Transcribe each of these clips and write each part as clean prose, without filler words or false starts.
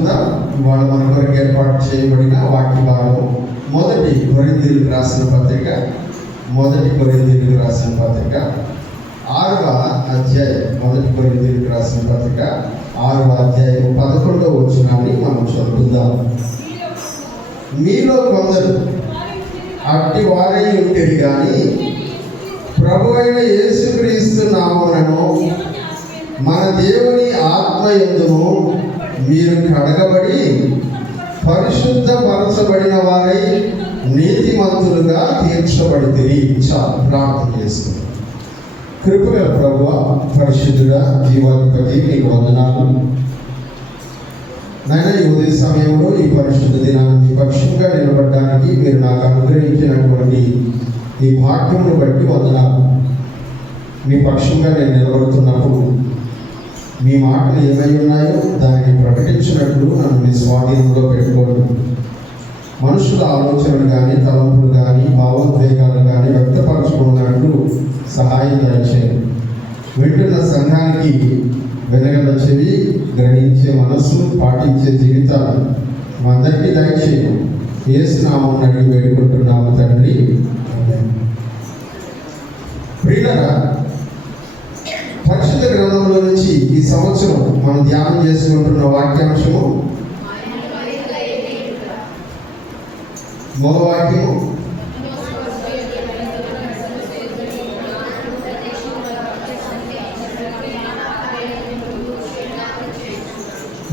చదువుకుందాం. ఇవాళ మన కొరకు ఏర్పాటు చేయబడిన వాక్య భాగం మొదటి కొరింథీయులకు రాసిన పత్రిక 6వ అధ్యాయం. మొదటి కొరింథీయులకు రాసిన పత్రిక 6వ అధ్యాయం 11వ వచనాన్ని మనం చదువుకుందాం. మీలో కొందరు అట్టి వారై ఉంటేది కానీ ప్రభు అయిన యేసుక్రీస్తు నామమునను మన దేవుని ఆత్మ యందును మీరు కడగబడి పరిశుద్ధపరచబడిన వారై నీతిమంతులుగా తీర్చబడితిరి. చాలు, ప్రార్థన చేసుకుందాం. కృపగల ప్రభువా, పరిశుద్ధుడా, జీవాధిపతి, నీకు వందనాలు. నాయన, ఈ ఉదయ సమయంలో ఈ పరిశుద్ధ దినాన్ని పక్షంగా నిలబడడానికి మీరు నాకు అనుగ్రహించినటువంటి ఈ భాగ్యమును బట్టి వందనాలు. మీ పక్షంగా నేను నిలబడుతున్నప్పుడు మీ మాటలు ఏమై ఉన్నాయో దానిని ప్రకటించినట్లు నన్ను మీ స్వాధీనంలో పెట్టుకోండి. మనుషుల ఆలోచనలు కానీ, తలంపులు కానీ, భావోద్వేగాలు కానీ వ్యక్తపరచుకున్నట్లు సహాయం దయచేయండి. వింటున్న సంఘానికి వెనగల చెవి, గ్రహించే మనస్సు, పాటించే జీవితాలు మా అందరికీ దయచేయండి. యేసు నామమున అడిగి వేడుకుంటున్నాము తండ్రి. ప్రియులారా, పరిశుద్ధ గ్రంథంలో నుంచి ఈ సంవత్సరం మనం ధ్యానం చేసుకుంటున్న వాక్యాంశము మూల వాక్యము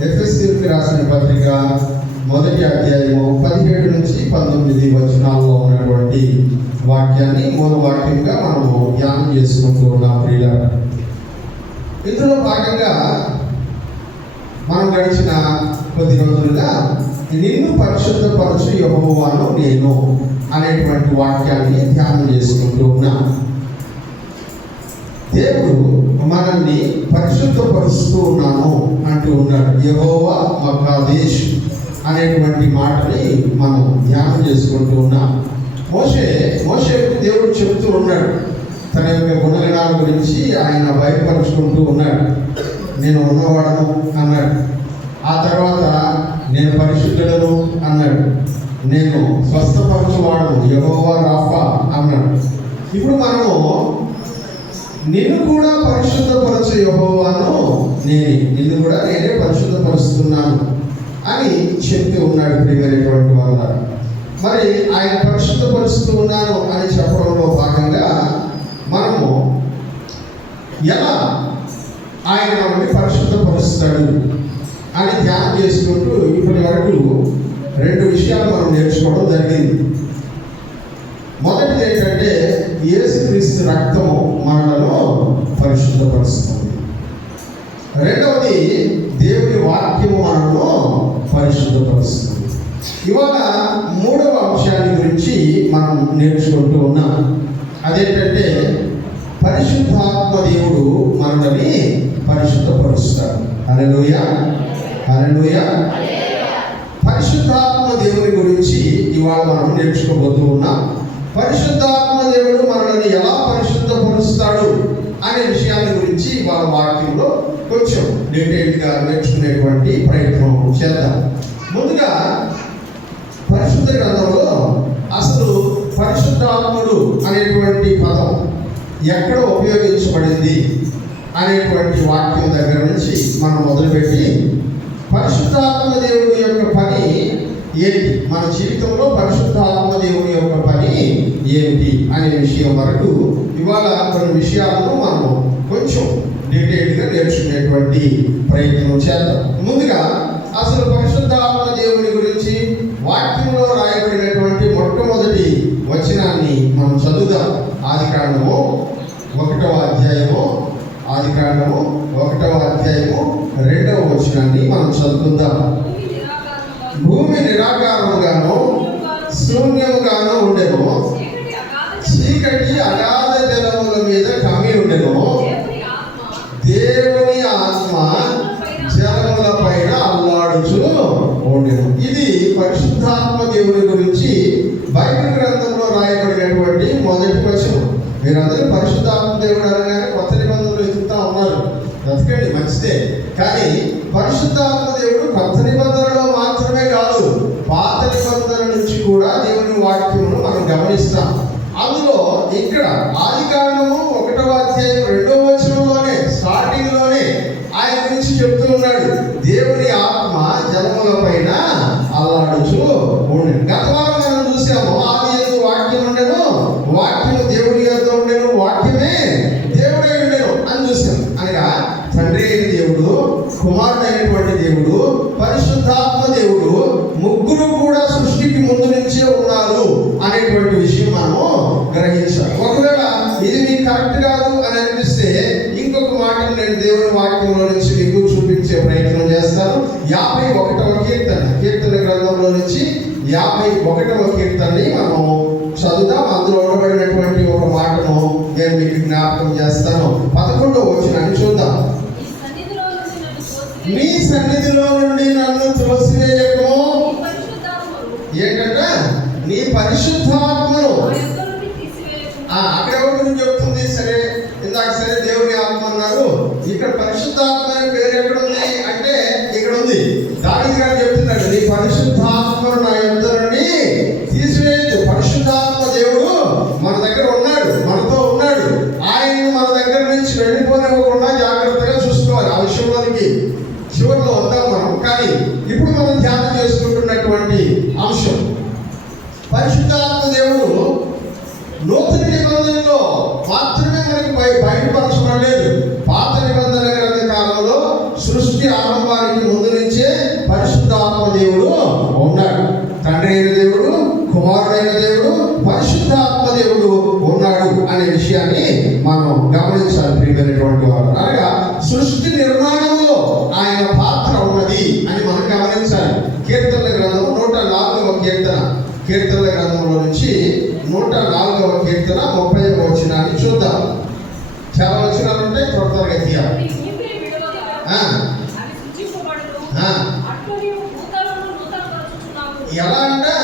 ఎఫెసీయులకు రాసిన పత్రిక మొదటి అధ్యాయము 17 నుంచి 19 వచనాల్లో ఉన్నటువంటి వాక్యాన్ని మూల వాక్యంగా మనము ధ్యానం చేసుకుంటూ ఉన్నాం. ప్రియులారా, ఇందులో భాగంగా మనం గడిచిన కొద్ది రోజులుగా నిన్ను పరిశుద్ధపరచు యెహోవాను నేను అనేటువంటి వాక్యాన్ని ధ్యానం చేసుకుంటూ ఉన్నాం. దేవుడు మనల్ని పరిశుద్ధపరుస్తూ ఉన్నాను అంటూ ఉన్నాడు. యెహోవా మకాదేశ్ అనేటువంటి మాటని మనం ధ్యానం చేసుకుంటూ ఉన్నాం. మోషేకు దేవుడు చెబుతూ ఉన్నాడు తన యొక్క గుణగణాల గురించి. ఆయన బయలుపరుచుకుంటూ ఉన్నాడు. నేను ఉన్నవాడను అన్నాడు. ఆ తర్వాత నేను పరిశుద్ధుడను అన్నాడు. నేను స్వస్థపరచువాడను, యెహోవా రాఫా అన్నాడు. ఇప్పుడు మనము నిన్ను కూడా పరిశుద్ధపరచు యెహోవాను నిన్ను కూడా నేనే పరిశుద్ధపరుస్తున్నాను అని చెప్తూ ఉన్నాడు. ప్రియమైనటువంటి వాళ్ళ, మరి ఆయన పరిశుద్ధపరుస్తూ ఉన్నాను అని చెప్పడంలో భాగంగా మనము ఎలా ఆయన మనల్ని పరిశుద్ధపరుస్తాడు అని ధ్యానం చేసుకుంటూ ఇప్పటి వరకు 2 విషయాలు మనం నేర్చుకోవడం జరిగింది. మొదటిది ఏంటంటే, యేసుక్రీస్తు రక్తము మనలను పరిశుద్ధపరుస్తుంది. రెండవది, దేవుని వాక్యము మనలను పరిశుద్ధపరుస్తుంది. ఇవాళ 3వ అంశాన్ని గురించి మనం నేర్చుకుంటూ ఉన్నాం. అదేంటంటే, పరిశుద్ధాత్మ దేవుడు మనల్ని పరిశుద్ధపరుస్తాడు. హల్లెలూయా, హల్లెలూయా. పరిశుద్ధాత్మ దేవుని గురించి ఇవాళ మనం నేర్చుకోబోతూ ఉన్నాం. పరిశుద్ధాత్మ దేవుడు మనల్ని ఎలా పరిశుద్ధపరుస్తాడు అనే విషయాల గురించి ఇవాళ వాక్యంలో కొంచెం డీటెయిల్గా నేర్చుకునేటువంటి ప్రయత్నం చేద్దాం. ముందుగా పరిశుద్ధ గ్రంథంలో అసలు పరిశుద్ధాత్ముడు అనేటువంటి పదం ఎక్కడ ఉపయోగించబడింది అనేటువంటి వాక్యం దగ్గర నుంచి మనం మొదలుపెట్టి పరిశుద్ధాత్మ దేవుడి యొక్క పని ఏంటి, మన జీవితంలో పరిశుద్ధాత్మ దేవుని యొక్క పని ఏమిటి అనే విషయం వరకు ఇవాళ కొన్ని విషయాలను మనం కొంచెం డీటెయిల్గా నేర్చుకునేటువంటి ప్రయత్నం చేద్దాం. ముందుగా అసలు పరిశుద్ధాత్మ దేవుని గురించి వాక్యంలో రాయబడినటువంటి మొట్టమొదటి వచనాన్ని మనం చదువుదాం. ఆదికాండము 1వ అధ్యాయము 2వ వచనాన్ని మనం చదువుకుందాం. భూమి నిరాకారముగాను శూన్యముగాను ఉండెను, చీకటి అగాధ జలముల మీద కమ్మి ఉండెను, దేవుని ఆత్మ జలముల పైన అల్లాడుచు ఉండెను. ఇది పరిశుద్ధాత్మ దేవుని గురించి బైబిల్ గ్రంథంలో రాయబడినటువంటి మొదటి వచనం. మీరందరూ పరిశుద్ధాత్మ దేవుడు అనగానే కొత్త నిబంధనలు ఎదుగుతా ఉన్నారు. బ్రతకండి, మంచిదే. కానీ పరిశుద్ధాత్మ దేవుడు కొత్త నిబంధన గమనిస్తాం. అందులో ఇక్కడ ఆదికాండము 1వ అధ్యాయం 2వ వచనంలోనే స్టార్టింగ్ లోనే ఆయన గురించి చెప్తూ ఉన్నాడు. దేవుని ఆత్మ జలముల పైన అల్లాడుచు ఉండెను. గత వారం మనం చూసాము, ఆది యందు వాక్యం ఉండెను, వాక్యము దేవుని యొద్ద ఉండెను, వాక్యమే దేవుడై ఉండెను అని చూసాం. అనగా తండ్రి అయిన దేవుడు, కుమారుడైనటువంటి దేవుడు, పరిశుద్ధాత్మ దేవుడు ముగ్గురు కూడా సృష్టికి ముందు నుంచే ఉన్నారు అనేటువంటి విషయం మనము గ్రహించాలి. ఒకవేళ ఇది మీకు కరెక్ట్ కాదు అని అనిపిస్తే ఇంకొక మాటను నేను దేవుని వాక్యంలో నుంచి మీకు చూపించే ప్రయత్నం చేస్తాను. 51వ కీర్తన గ్రంథంలో నుంచి 51వ కీర్తనని మనం చదువుతాం. అందులో ఉండబడినటువంటి ఒక మాటను నేను మీకు జ్ఞాపకం చేస్తాను. 11వ వచనాన్ని చూద్దాం. నీ సన్నిధిలో నుండి నన్ను త్రోసివేయకు. ఏంటంటే నీ పరిశుద్ధాత్మను అక్కడ ఎవరి గురించి చెప్తుంది? సరే, ఇందాక సరే దేవుని ఆత్మ అన్నారు, ఇక్కడ పరిశుద్ధాత్మ అనే పేరు ఎక్కడ ఉంది అంటే ఇక్కడ ఉంది. దావీదు గారు చెప్తున్నాడు, నీ పరిశుద్ధాత్మను నా యొద్ద నుండి తీసివేయద్దు. పరిశుద్ధాత్మ దేవుడు మన దగ్గర ఉన్నాడు, మనతో ఉన్నాడు. ఆయన మన దగ్గర నుంచి వెళ్ళిపోనివ్వకుండా జాగ్రత్తగా చూసుకోవాలి. ఆ విషయంలోనికి చివరిలో వద్దాం మనం. కానీ ఇప్పుడు మనం ధ్యానం చేసుకుంటున్నటువంటి అంశం, పరిశుద్ధాత్మ దేవుడు నూతన నిబంధనలో మాత్రమే మనకి బయటపరచబడలేదు. పాత నిబంధన గ్రంథ కాలంలో సృష్టి ఆరంభానికి ముందు నుంచే పరిశుద్ధాత్మ దేవుడు ఉన్నాడు. తండ్రి అయిన దేవుడు, కుమారుడైన దేవుడు, పరిశుద్ధాత్మ దేవుడు ఉన్నాడు అనే విషయాన్ని మనం గమనించాలి ప్రియమైనటువంటి వారు. అనగా సృష్టి నిర్మాణంలో ఆయన పాత్ర ఉన్నది అని మనం గమనించాలి. కీర్తనల గ్రంథం 104వ కీర్తనల గ్రంథంలో నుంచి 104వ కీర్తన 30వ వచనాన్ని చూద్దాం. చాలా వచనాలు ఉంటాయి, త్వరగా తీయాలి. ఎలా అంటే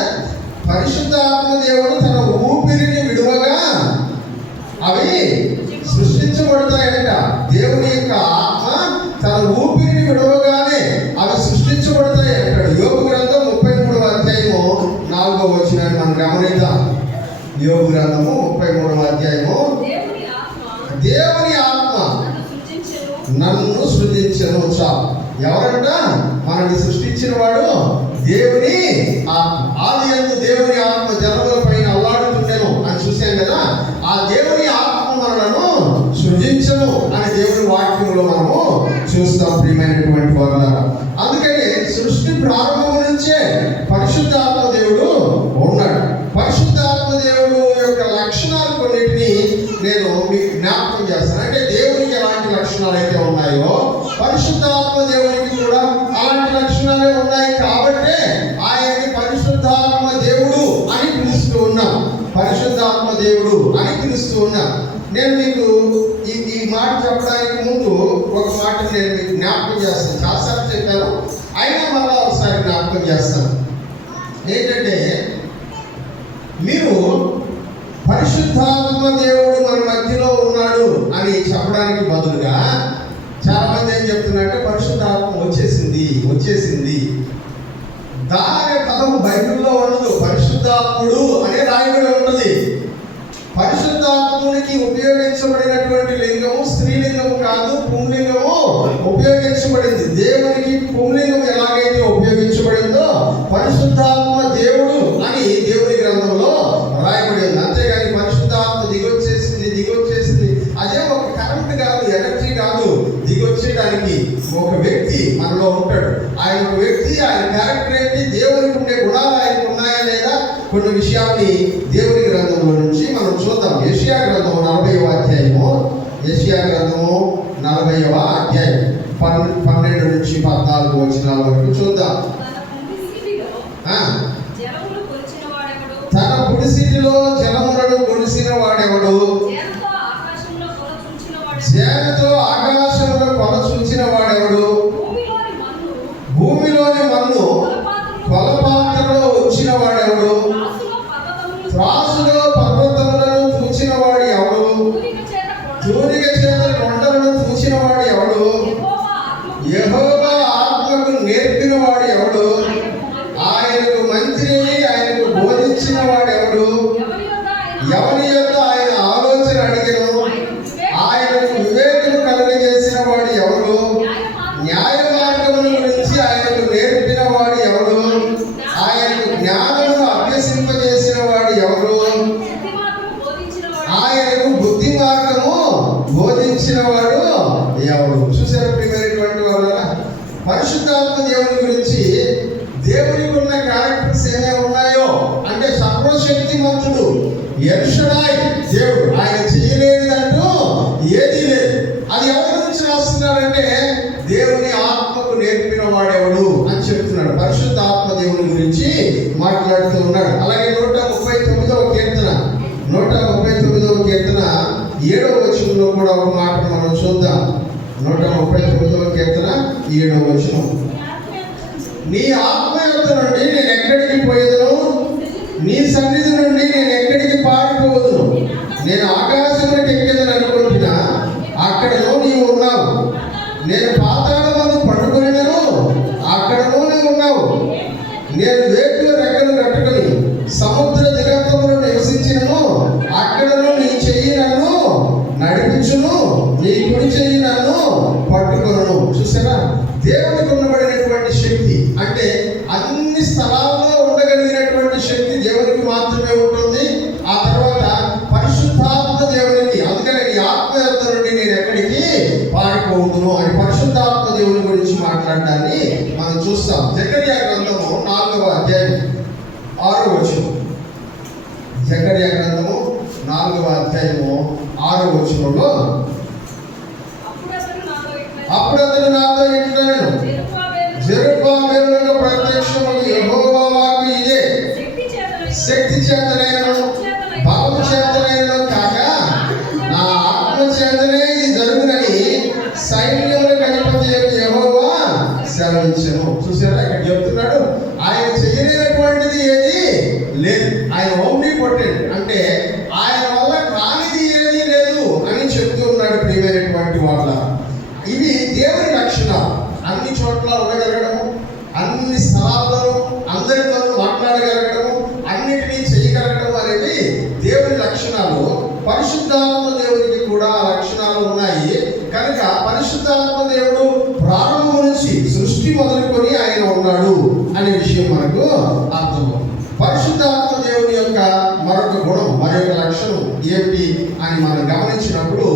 పరిశుద్ధాత్మ దేవుడు తన ఊపిరిని విడువగా అవి సృష్టించబడతాయంట. దేవుని యొక్క ఆత్మ తన ఊపిరిని విడవగానే అవి సృష్టించబడతాయి అంటాడు. యోబు గ్రంథం 33వ అధ్యాయము 4వ వచనాన్ని మనం గమనిద్దాం. యోబు గ్రంథము 33వ అధ్యాయము, దేవుని ఆత్మ నన్ను సృజించెను. చాలు. ఎవరంట? మనల్ని సృష్టించిన వాడు దేవుని ఆత్మ. ఆది యందు దేవుని ఆత్మ జలముల పైన అల్లాడుతుండెను అని చూశాం కదా. ఆ దేవుని ఆత్మ మనలను సృజించను అని దేవుని వాక్యంలో మనము చూస్తాం ప్రియమైనటువంటి వారులారా. అందుకని సృష్టి ప్రారంభం నుంచే పరిశుద్ధాత్మ దేవుడు ఉన్నాడు. పరిశుద్ధాత్మ దేవుడు యొక్క లక్షణాలు కొన్నిటిని నేను మీకు జ్ఞాపకం చేస్తాను. అంటే దేవునికి ఎలాంటి లక్షణాలు అయితే ఉన్నాయో పరిశుద్ధాత్మ దేవునికి కూడా అలాంటి లక్షణాలే ఉన్నాయి. కాబట్టే ఆయన్ని పరిశుద్ధాత్మ దేవుడు అని పిలుస్తూ ఉన్నాం. పరిశుద్ధాత్మ దేవుడు అని పిలుస్తూ ఉన్నాం. నేను మీకు ఈ మాట చెప్పడానికి ముందు ఒక మాట నేను మీకు జ్ఞాపకం చేస్తాను. చాలాసార్లు చెప్పాను, అయినా మళ్ళా ఒకసారి జ్ఞాపకం చేస్తాను. ఏంటంటే, మీరు పరిశుద్ధాత్మ దేవుడు మన మధ్యలో ఉన్నాడు అని చెప్పడానికి బదులుగా చాలా మంది ఏం చెప్తున్నారంటే పరిశుద్ధాత్మ వచ్చేసింది. దాని పదం బైబిల్లో ఉండదు. పరిశుద్ధాత్ముడు అనే రాయబడి ఉంటుంది. పరిశుద్ధాత్మునికి ఉపయోగించబడినటువంటి లింగము స్త్రీలింగము కాదు, పుంలింగము ఉపయోగించబడింది. దేవునికి పుంలింగం ఎలాగైతే ఉపయోగించబడిందో పరిశుద్ధాత్మ దేవుడు అని దేవుని గ్రంథంలో రాయబడి ఉంది. అంతేగాని పరిశుద్ధాత్మ దిగొచ్చేసింది అదే ఒక కరెంట్ కాదు, ఎనర్జీ కాదు. దిగొచ్చేయడానికి ఒక వ్యక్తి మనలో ఉంటాడు. ఆయన ఒక వ్యక్తి, ఆయన క్యారెక్టర్ ఏంటి, దేవునికి ఉండే గుణాలు ఆయనకు ఉన్నాయా లేదా కొన్ని విషయాల్ని దేవుని గ్రంథంలో నుంచి మనం చూద్దాం. యెషయా గ్రంథము 40వ అధ్యాయము, యెషయా గ్రంథము 40వ అధ్యాయం 12 నుంచి 14 వచనాల వరకు చూద్దాం. తన పుడిసిటిలో జలములను కొలిసిన వాడెవడు? చేతితో ఆకాశంలో కొల చూచిన వాడెవడు? భూమిలోని మన్ను కొలపాత్రలో ఉంచిన వాడెవడు? త్రాసులో పర్వతములను తూచిన వాడు ఎవడు? తూనిక చేత కొండలను తూచిన వాడు ఎవడు? యెహోవా ఆత్మకు నేర్పిన ఒక మాటను మనం చూద్దాం. 139వ కీర్తన 7వ వచనం. నీ ఆత్మ యొద్ద నుండి నేను ఎక్కడికి పోయేదను, నీ సన్నిధి నుండి నేను ఎక్కడికి పారిపోవదును. నేను ఆకాశములకు ఎక్కేదని అనుకుంటున్నా, అక్కడను నీవు ఉన్నావు. నేను పాతాళమందు పడుకొనినను, అక్కడను నీవు ఉన్నావు. నేను వేకువ రెక్కలు కట్టుకొని సముద్ర దిగంతములను నివసించినను, అక్కడను నీ చెయ్యి నన్ను నడిపించును, నీ కుడి చెయ్యి నన్ను పట్టుకొను. చూసారా, దేవుడికి ఉండబడినటువంటి శక్తి అంటే అన్ని స్థలాల్లో ఉండగలిగినటువంటి శక్తి దేవునికి మాత్రమే ఉంటుంది. ఆ తర్వాత పరిశుద్ధాత్మ దేవునికి. అందుకని ఈ ఆత్మ యొద్ద నుండి నేను ఎక్కడికి పారిపోదును అని పరిశుద్ధాత్మ దేవుని గురించి మాట్లాడడాన్ని మనం చూస్తాం. జకర్యా గ్రంథము 4వ అధ్యాయం 6వ వచనం. జకర్యా గ్రంథము 4వ అధ్యాయము 6వ వచనంలో, అప్పుడు అతడు నాతో ఇట్లనెను, జెరుబ్బాబెలునకు ప్రత్యక్షమగు యెహోవా వాక్కు ఇదే, శక్తి చేతనైనను బలము చేతనైనను కాక నా ఆత్మ చేతనే ఇది జరుగునని సైన్యములకు అధిపతి యెహోవా సెలవించెను. చూసారా, ఇక్కడ చెప్తున్నాడు ఆయన చేయలేనటువంటిది ఏది లేదు. ఆయన ఓమ్నిపోటెంట్ అంటే ఆయన వల్ల కానిది ఏది లేదు అని చెప్తూ ఉన్నాడు. ప్రియమైనటువంటి వాళ్ళ, ఇవి దేవుని లక్షణాలు. అన్ని చోట్ల ఉండగలగడము, అన్ని స్థలాల్లోనూ అందరితో మాట్లాడగలగడము, అన్నిటినీ చేయగలగడం అనేది దేవుని లక్షణాలు. పరిశుద్ధాత్మ దేవునికి కూడా ఆ లక్షణాలు ఉన్నాయి. కనుక పరిశుద్ధాత్మ దేవుడు ప్రారంభం నుంచి సృష్టి మొదలుకొని ఆయన ఉన్నాడు అనే విషయం మనకు అర్థం. పరిశుద్ధాత్మ దేవుని యొక్క మరొక గుణం, మరొక లక్షణం ఏమిటి అని మనం గమనించినప్పుడు,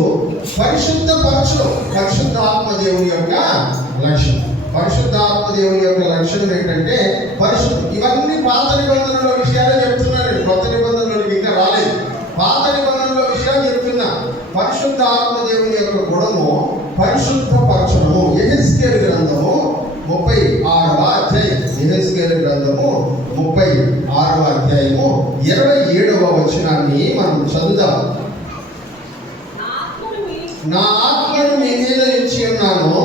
పరిశుద్ధపరచడం పరిశుద్ధాత్మ దేవుని యొక్క లక్షణం. పరిశుద్ధాత్మ దేవుని యొక్క లక్షణం ఏంటంటే పరిశుద్ధం. ఇవన్నీ పాత నిబంధనలో విషయాలే చెప్తున్నాడు, కొత్త నిబంధనలోకి ఇంకా రాలేదు. పాత నిబంధనలో విషయాలు చెప్తున్నా. పరిశుద్ధాత్మ దేవుని యొక్క గుణము పరిశుద్ధపరచడము. యెహెజ్కేలు గ్రంథము 36వ అధ్యాయం. యెహెజ్కేలు గ్రంథము 36వ అధ్యాయము 27వ వచనాన్ని మనం చదువుదాం. నా ఆత్మను మీ మీద ఇచ్చి ఉన్నాను,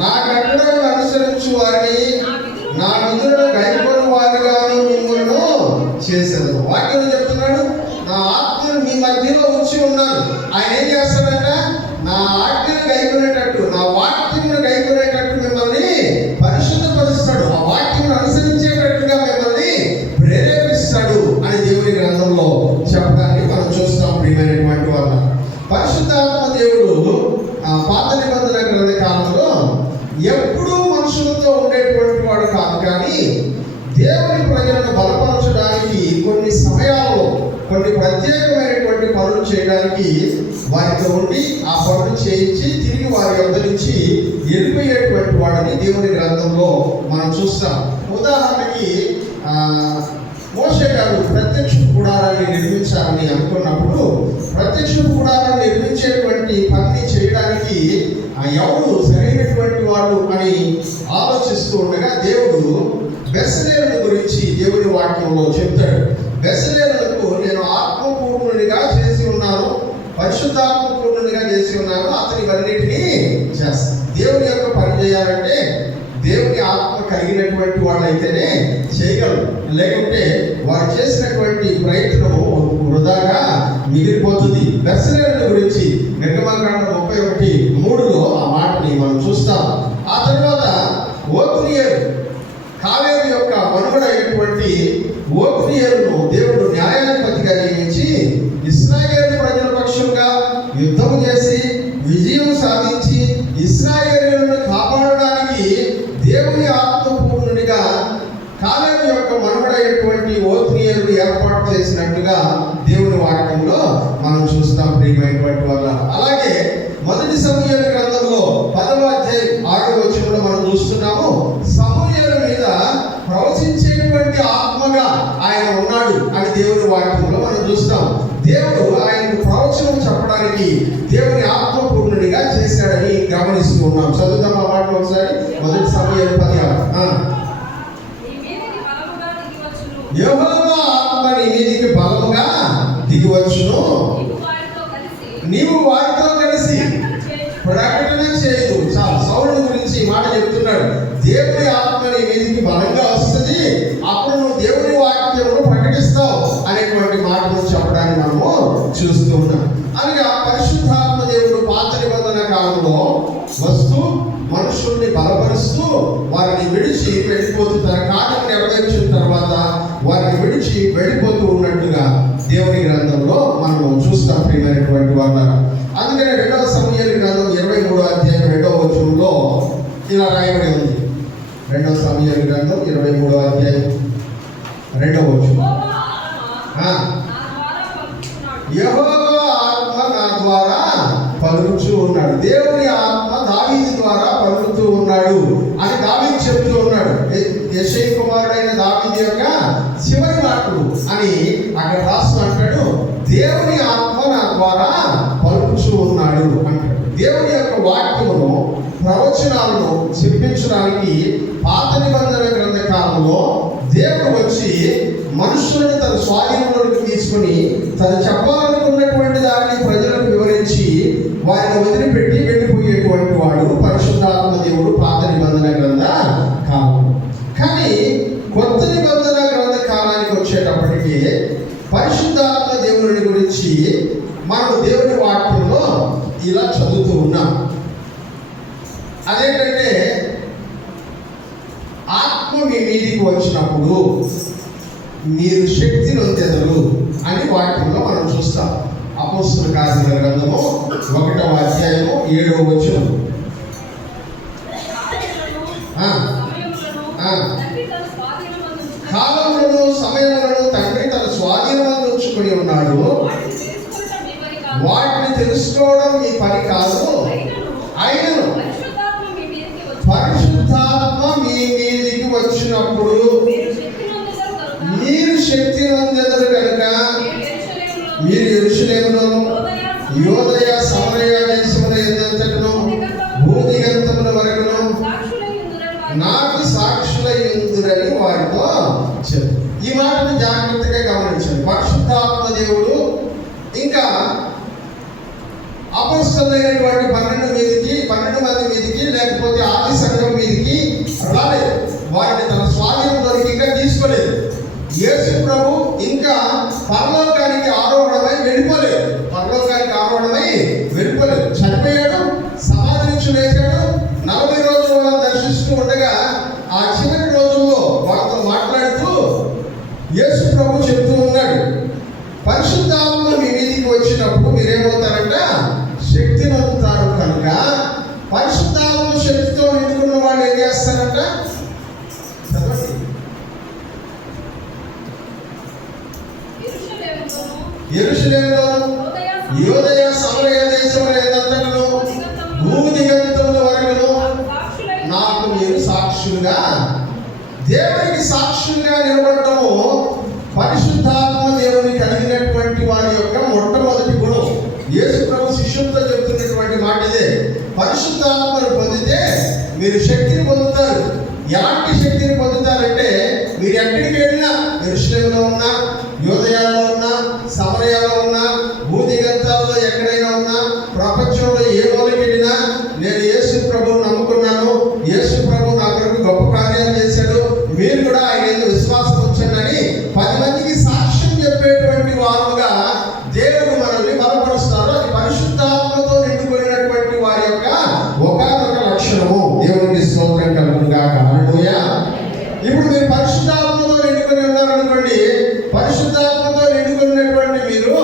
నా కట్టడలను అనుసరించు వారిని నా విధులను గైకొని వారుగాను మిమ్మల్ని చేశాను. వాక్యం చెప్తున్నాడు, నా ఆత్మను మీ మధ్యలో ఉంచి ఉన్నాను. ఆయన ఏం చేస్తాడంట, నా ఆజ్ఞను గైకొనేటట్టు, నా వాక్యమును గైకొనేటట్టు మిమ్మల్ని పరిశుద్ధపరుస్తాడు. ఆ వాక్యమును అనుసరించేటట్టుగా మిమ్మల్ని ప్రేరేపిస్తాడు అని దేవుని గ్రంథంలో చెప్పడాన్ని మనం చూస్తాం. ప్రియమైనటువంటి వాళ్ళ, పరిశుద్ధాత్మ దేవుడు పాత నిబంధన గ్రంథ కాలంలో ఎప్పుడూ మనుషులతో ఉండేటువంటి వాడు కాదు. కానీ దేవుని ప్రజలను బలపరచడానికి కొన్ని సమయాల్లో కొన్ని ప్రత్యేకమైనటువంటి పనులు చేయడానికి వారితో ఉండి ఆ పనులు చేయించి తిరిగి వారి వద్ద నుంచి వెళ్ళిపోయేటువంటి వాడని దేవుని గ్రంథంలో మనం చూస్తాం. ఉదాహరణకి మోషే గారు ప్రత్యక్ష గుడారాన్ని నిర్మించాలని అనుకున్నప్పుడు, ప్రత్యక్ష గుడారాన్ని నిర్మించేటువంటి పనిని చేయడానికి ఎవరు సరైనటువంటి వాడు అని ఆలోచిస్తూ ఉండగా దేవుడు బెసలేలుల గురించి దేవుని వాక్యంలో చెప్తాడు. బెసలేలులకు నేను ఆత్మపూర్ణునిగా చేసి ఉన్నాను, పరిశుద్ధాత్మపూర్ణునిగా చేసి ఉన్నాను, అతని ఇవన్నిటినీ చేస్తాను. దేవుని యొక్క పని చేయాలంటే దేవుని ఆత్మ కలిగినటువంటి వాళ్ళైతేనే చేయగలరు. లేకుంటే వారు చేసినటువంటి ప్రయత్నము వృధాగా మిగిలిపోతుంది. బెసలేలుల గురించి నిర్గమకాండం 31:3లో ఆ మాటని మనం చూస్తాం. ఆ తర్వాత ఓత్నియేలు, కాలేబు యొక్క మనుగడైనటువంటి ఓత్నియేలును దేవుడు న్యాయాధిపతిగా నియమించి ఇశ్రాయేలు ప్రజల పక్షంగా యుద్ధం చేసి విజయం సాధించి ఇశ్రాయేలులను కాపాడడానికి దేవుని ఆత్మపూర్ణునిగా కాలేబు యొక్క మనుగడైనటువంటి ఓత్నియేలును ఏర్పాటు చేసినట్టుగా దేవుని వాక్యంలో మనం చూస్తాం. ప్రియమైనటువంటి వల్ల అలాగే మొదటి సమూయేలు గ్రంథంలో 10వ అధ్యాయం 6వ వచనంలో మనం చూస్తున్నాము. సమూయేలు మీద ప్రవచించేటువంటి ఆత్మగా ఆయన ఉన్నాడు అని దేవుని వాక్యంలో మనం చూస్తాం. దేవుడు ఆయనకు ప్రవచనం చెప్పడానికి దేవుని ఆత్మపూర్ణునిగా చేశాడని గమనిస్తూ ఉన్నాం. చదువుతాం ఆ మాటలు ఒకసారి. మొదటి సమూయేలు 10:6. యెహోవా ఆత్మ నీ మీదికి బలముగా దిగివచ్చును, నీవు వారితో కలిసి ప్రకటన చేయదు. సౌలు గురించి ఈ మాట చెప్తున్నాడు. దేవుని ఆత్మ నీ మీదికి బలంగా వస్తుంది, అప్పుడు నువ్వు దేవుని వాక్యమును ప్రకటిస్తావు అనేటువంటి మాటను చెప్పడానికి మనము చూస్తూ ఉన్నాం. అనగా పరిశుద్ధాత్మ దేవుడు పాత నిబంధన కాలంలో వస్తూ మనుషుల్ని బలపరుస్తూ వారిని విడిచి వెళ్ళిపోతూ తన కార్యం నెరవేర్చిన తర్వాత వారిని విడిచి వెళ్ళిపోతూ ఉన్నట్టుగా దేవుని గ్రంథంలో మనము చూస్తాం ప్రియమైనటువంటి వాళ్ళ. అందుకనే 2వ సమూయేలు గ్రంథం 23వ అధ్యాయం 2వ వచనంలో ఇలా రాయబడి ఉంది. 2వ సమూయేలు గ్రంథం 23వ అధ్యాయం 2వ వచనం, యెహోవా ఆత్మ నా ద్వారా పలుకుతూ ఉన్నాడు. దేవుని ఆత్మ దావీదు ద్వారా పలుకుతూ ఉన్నాడు అని దావీదు చెప్తూ ఉన్నాడు. యెషయి కుమారుడైన దావీదు యొక్క చివరి మాటలు అని అక్కడ రాస్తూ అంటాడు, దేవుని ఆత్మ నా ద్వారా పలుకుతూ ఉన్నాడు అంటాడు. దేవుని యొక్క వాక్యమును ప్రవచనాలను చెప్పించడానికి పాత నిబంధన గ్రంథ కాలంలో దేవుడు వచ్చి మనుషులను తన స్వాధీనంలోకి తీసుకుని తను చెప్పాలనుకున్నటువంటి దాన్ని ప్రజలకు వివరించి వారిని వదిలిపెట్టి వెళ్ళిపోయేటువంటి వాడు పరిశుద్ధాత్మ దేవుడు పాత నిబంధన గ్రంథ కాలం. కానీ కొత్త నిబంధన గ్రంథ కాలానికి వచ్చేటప్పటికి పరిశుద్ధాత్మ దేవుని గురించి మనం దేవుని వాక్యంలో ఇలా చదువుతూ ఉన్నాం. అదేంటంటే ఆత్మ మీ మీదికి వచ్చినప్పుడు మీరు శక్తి నొందెదరు అని వాక్యంలో మనం చూస్తాం. అపోస్తలుల కార్యముల గ్రంథము 1వ అధ్యాయము 7వ వచనం, కాలములను సమయములను తండ్రి తన స్వాధీనమందు ఉంచుకొని ఉన్నాడు, వాటిని తెలుసుకోవడం మీ పని కాదు, అయినను పరిశుద్ధాత్మ మీ మీదికి వచ్చినప్పుడు మీరు శక్తి నొందెదరు కనుక మీరు యెరూషలేములోను యోదయ సమరయ దేశముల యందంతటను భూదిగంతముల వరకును నాకు సాక్షులయ్యుందురని వారితో చెప్పు. ఈ మాటను జాగ్రత్తగా గమనించండి. పరిశుద్ధాత్మ దేవుడు ఇంకా అపొస్తలులైనటువంటి 12 మంది మీదికి లేకపోతే ఆది సంఘం మీదికి రాలేదు. వారిని తన స్వాధీనంలోకి ఇంకా తీసుకోలేదు. యేసు ప్రభు ఇంకా పరలోకానికి ఆరోహణమై వెళ్ళిపోలేదు. చనిపోయాడు, సమాధి నుంచి లేచాడు. 40 రోజులు వాళ్ళని దర్శిస్తూ ఉండగా ఆ చివరి రోజుల్లో వాళ్ళతో మాట్లాడుతూ యేసు ప్రభు చెప్తూ ఉన్నాడు, పరిశుద్ధాత్మ మీ మీదికి వచ్చినప్పుడు మీరేమవుతారంట, శక్తి నొందుతారు. కనుక పరిశుద్ధాత్మ శక్తితో నిండుకున్న వాళ్ళు ఏం చేస్తారంట, యెరూషలేములోను యోదయ సమరయ దేశముల యందంతటను భూదిగంతముల వరకును నాకు మీరు సాక్షులుగా. దేవునికి సాక్షులుగా నిలబడటము పరిశుద్ధాత్మ దేవుని కలిగినటువంటి వారి యొక్క మొట్టమొదటి గుణం. యేసు ప్రభు శిష్యులతో చెప్తున్నటువంటి మాట ఇదే. పరిశుద్ధాత్మను పొందితే మీరు శక్తిని పొందుతారు. ఎలాంటి శక్తిని పొందుతారంటే, మీరు ఎక్కడికి వెళ్ళినా, యెరూషలేములో ఉన్నా, యోదయాలో ఉన్నా, సమరయాలో ఉన్నా, భూదిగంతాల్లో ఎక్కడైనా ఉన్నా, ప్రపంచంలో ఏ మూలకి వెళ్ళినా నేను యేసు ప్రభువును నమ్ముకున్నాను, యేసు ప్రభు నా కొరకు గొప్ప కార్యాలు చేశాడు, మీరు కూడా ఆయన యందు విశ్వాసం ఉంచండి అని 10 మందికి సాక్ష్యం చెప్పేటువంటి వారుగా దేవుడు మనల్ని బలపరుస్తాడు. అది పరిశుద్ధాత్మతో నిండిపోయినటువంటి వారి యొక్క ఒకానొక లక్షణము. దేవునికి స్తోత్రం కలుగునుగా. హల్లెలూయా. ఇప్పుడు మీరు పరిశుద్ధాత్మతో నిండుకొని ఉన్నారనుకోండి, పరిశుద్ధాత్మతో నిండుకున్నటువంటి మీరు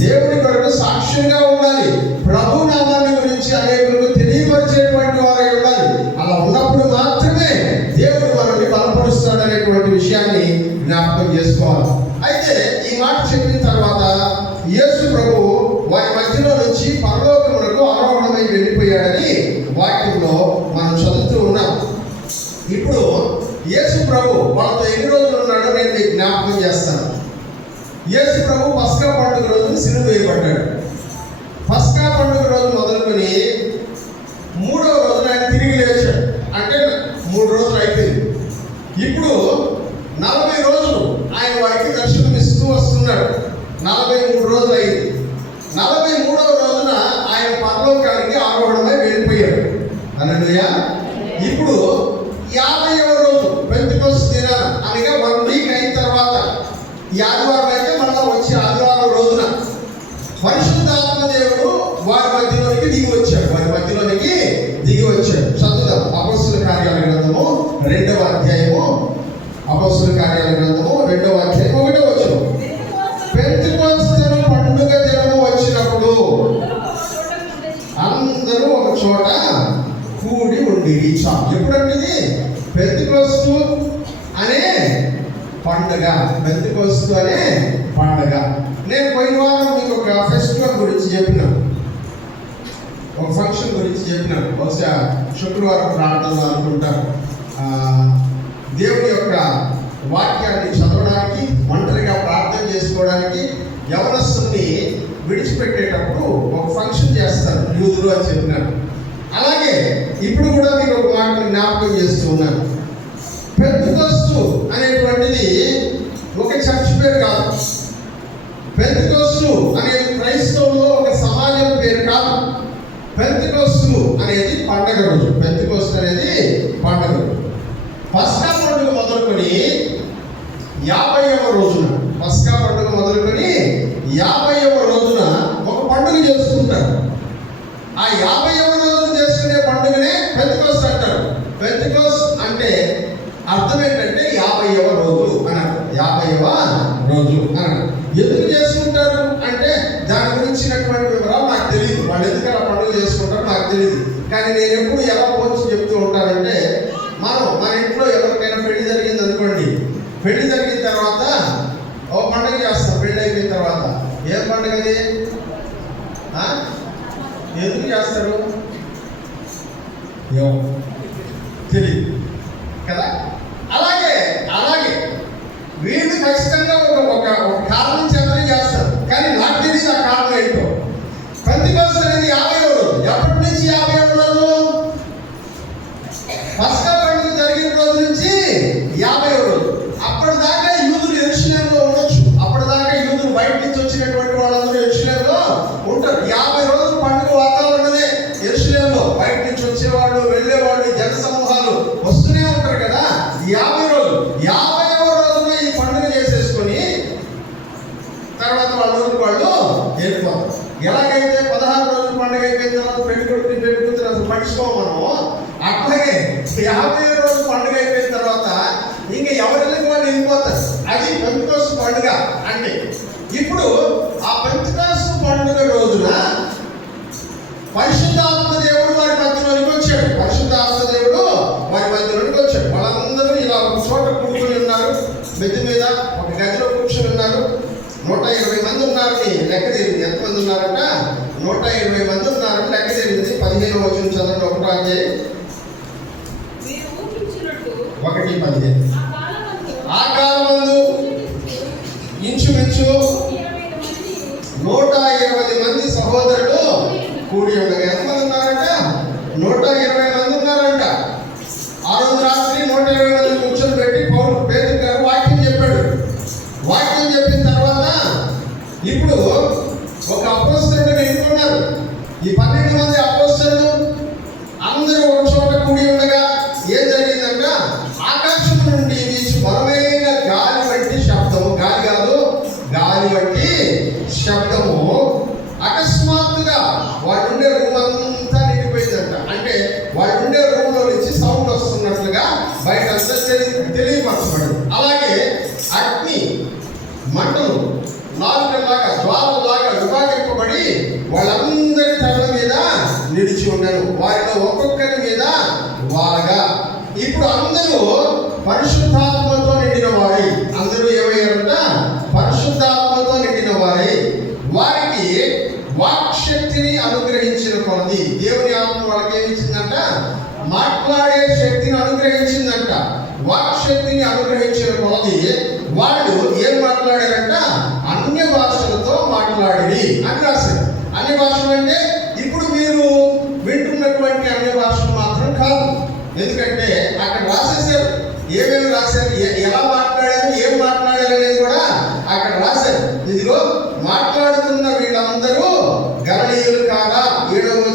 దేవుని కొరకు సాక్ష్యంగా ఉండాలి. ప్రభు నామాన్ని గురించి అనేకులకు తెలియపరిచేటువంటి వారై ఉండాలి. అలా ఉన్నప్పుడు మాత్రమే దేవుడు మనల్ని బలపరుస్తాడు అనేటువంటి విషయాన్ని జ్ఞాపకం చేసుకోవాలి. అయితే ఈ మాట చెప్పిన తర్వాత యేసు ప్రభు వారి మధ్యలో నుంచి పరలోకమునకు ఆరోహణమై వెళ్ళిపోయాడని వాక్యంలో మనం చదువుతూ ఉన్నాం. ఇప్పుడు యేసు ప్రభు వాళ్ళతో ఎన్ని రోజులు ఉన్నాడో నేను మీకు జ్ఞాపకం చేస్తాను. యేసు ప్రభు పస్కా పండుగ రోజు సిలువ వేయబడ్డాడు. పస్కా పండుగ రోజు మొదలుకొని 3వ రోజున ఆయన తిరిగి లేచాడు. అంటే 3 రోజులు అయిపోయింది. ఇప్పుడు 40 రోజులు ఆయన వారికి దర్శనం ఇస్తూ వస్తున్నాడు. 43 రోజులు అయింది. 43వ రోజున పరలోకానికి ఆరోహణమై వెళ్ళిపోయాడు. హల్లెలూయా. ఇప్పుడు 50వ రోజు పెంతెకొస్తు దినాన అనగా 1 వీక్ అయిన తర్వాత ఈ ఆదివారం అయితే మళ్ళా వచ్చే ఆదివారం రోజున పరిశుద్ధాత్మ దేవుడు వారి మధ్యలోనికి దిగి వచ్చాడు. చదువుదాం. అపొస్తలుల కార్యాల గ్రంథము 2వ అధ్యాయము. అపొస్తలుల కార్యాల గ్రంథము 2వ అధ్యాయం 1వ వచనం. పెంతెకొస్తు పండుగ దినము వచ్చినప్పుడు అందరూ ఒక చోట కూడి ఉండిరి. ఎప్పుడంటే పెంతెకొస్తు అనే పండుగ. పెంతెకొస్తు అనే పండుగ. నేను పోయిన వారం మీకు ఒక ఫెస్టివల్ గురించి చెప్పినాను, ఒక ఫంక్షన్ గురించి చెప్పినాను. బహుశా శుక్రవారం ప్రార్థనలో అనుకుంటాను. దేవుని యొక్క వాక్యాన్ని చదవడానికి, ఒంటరిగా ప్రార్థన చేసుకోవడానికి యవనస్తుల్ని విడిచిపెట్టేటప్పుడు ఒక ఫంక్షన్ చేస్తారు యూదులు అని చెప్పినాను. అలాగే ఇప్పుడు కూడా మీకు ఒక మాటను జ్ఞాపకం చేస్తూ ఉన్నాను. పెంతెకొస్తు అనేటువంటిది ఒక చర్చ్ పేరు కాదు. పెంతెకొస్తు అనేది క్రైస్తవుల్లో ఒక సమాజం పేరు కాదు. పెంతెకొస్తు అనేది పండగ రోజు. పెంతెకొస్తు అనేది పండగ రోజు. పస్కా పండుగ మొదలుకొని 50వ రోజున, పస్కా పండుగ మొదలుకొని 50వ రోజున ఒక పండుగ చేసుకుంటారు. ఆ 50వ రోజున చేసుకునే పండుగనే పెంతెకొస్తు అంటారు. పెంతెకొస్తు అంటే అర్థం ఏంటంటే 50వ రోజు అన్నారు. 50వ రోజు అన్నారు. ఎందుకు చేసుకుంటారు అంటే దాని గురించినటువంటి వివరాలు నాకు తెలియదు. వాళ్ళు ఎందుకు అలా పండుగ చేసుకుంటారో నాకు తెలియదు. కానీ నేను ఎప్పుడు ఎలా పోల్చి చెప్తూ ఉంటానంటే, మన ఇంట్లో ఎవరికైనా పెళ్లి జరిగింది అనుకోండి, పెళ్లి జరిగిన తర్వాత ఓ పండుగ చేస్తాం. పెళ్లి అయిపోయిన తర్వాత ఏం పండుగ అది? ఎందుకు చేస్తారు తెలియదు కదా. అలాగే వీళ్ళు ఖచ్చితంగా ఒక కారణం చేతనే చేస్తారు. కానీ నాకు తెలియదు ఆ కారణం ఏంటో. పెంతెకొస్తు అనేది 50వ రోజు. ఎప్పటి నుంచి 50వ రోజు? పస్కా పండుగ జరిగిన రోజు నుంచి 50వ రోజు. అప్పటిదాకా యూదులు యెరూషలేములో ఉండొచ్చు. అప్పటిదాకా యూదులు బయట నుంచి వచ్చినటువంటి వాళ్ళందరూ యెరూషలేములో ఉంటారు. 50 రోజులు పండుగ వాతావరణమే యెరూషలేములో. బయట నుంచి వచ్చేవాళ్ళు, వెళ్ళేవాళ్ళు, జన సమూహాలు వస్తూనే ఉంటారు కదా. 50 రోజులు. 50వ రోజున ఈ పండుగ చేసేసుకొని తర్వాత వాళ్ళ ఊరికి వాళ్ళు వెళ్ళిపోతారు. ఎలాగైతే 16 రోజుల పండుగ అయిపోయిన తర్వాత పెళ్లి కొడుకుని పెళ్లి కూతురు అసలు పట్టించుకోము మనము, అట్లాగే 50వ రోజు పండుగ అయిపోయిన తర్వాత ఇంకా ఎవరికి వాళ్ళు వెళ్ళిపోతారు. అది పెంతెకొస్తు పండుగ అంటే. ఇప్పుడు ఆ పెంతెకొస్తు పండుగ రోజున పరిశుద్ధాత్మ దేవుడు వారి మధ్యలోనికి వచ్చాడు. వాళ్ళందరూ ఇలా ఒక చోట కూర్చొని ఉన్నారు. మెద్దు మీద ఒక గదిలో కూర్చొని ఉన్నారు. 120 మంది ఉన్నారని లెక్క తెలియదు. ఎంతమంది ఉన్నారంట? 120 మంది ఉన్నారని లెక్క తెలియదు. 15వ వచనం చదవండి. 1వ అధ్యాయం 1:15. ఆ కాలమందు ఇంచుమించు 120 మంది సహోదరులు కూడి ఉండగా ఎంతమంది ఉన్నారంట? 120 మంది ఉన్నారంట. ఆ రోజు రాత్రి 120 మంది కూర్చొని పెట్టి పేతురు గారు వాక్యం చెప్పాడు. వాక్యం చెప్పిన తర్వాత ఇప్పుడు ఒక అపోస్తలుడిని ఎన్నుకున్నారు. ఈ 12 మంది అపోస్తలులు అందరూ ఒక చోట కూడి ఉండగా ఏం జరిగిందంట? ఆకాశం నుండి వీచు బలమైన గాలి వంటి శబ్దము, గాలి కాదు, గాలి వంటి శబ్దము అకస్మాత్తుగా వాడు ఉండే రూమ్ అంతా నిండిపోయిందంట. అంటే వాడు ఉండే రూమ్లో నుంచి సౌండ్ వస్తున్నట్లుగా బయట అంతా తెలియపరచబడింది. అలాగే అగ్ని మంటలు నాలుకలాగా జ్వాలలాగా విభాగింపబడి వాళ్ళందరి తల మీద నిలిచి ఉండను. వారిలో ఒక్కొక్కరి మీద వారగా. ఇప్పుడు అందరూ పరిశుద్ధాత్మతో నిండిన వారై, అందరూ ఏమయ్యారంట? పరిశుద్ధాత్మతో నిండిన వారై వారికి వాక్శక్తిని అనుగ్రహించిన కొలది దేవుని ఆత్మ వాళ్ళకి ఏమి ఇచ్చిందంట? మాట్లాడే శక్తిని అనుగ్రహించిందంట. వాక్శక్తిని అనుగ్రహించిన కొలది వాళ్ళు ఏం మాట్లాడారంట? అన్య భాషలతో మాట్లాడి అని రాశారు. అన్య భాషలు అంటే ఇప్పుడు మీరు వింటున్నటువంటి అన్య భాషలు మాత్రం కాదు. ఎందుకంటే అక్కడ రాసేసారు. ఏమేమి రాశారు, ఎలా మాట్లాడారు, ఏం మాట్లాడారు అనేది కూడా అక్కడ రాశారు. ఇదిగో మాట్లాడుతున్న వీళ్ళందరూ గలిలయులు కాగా 7వ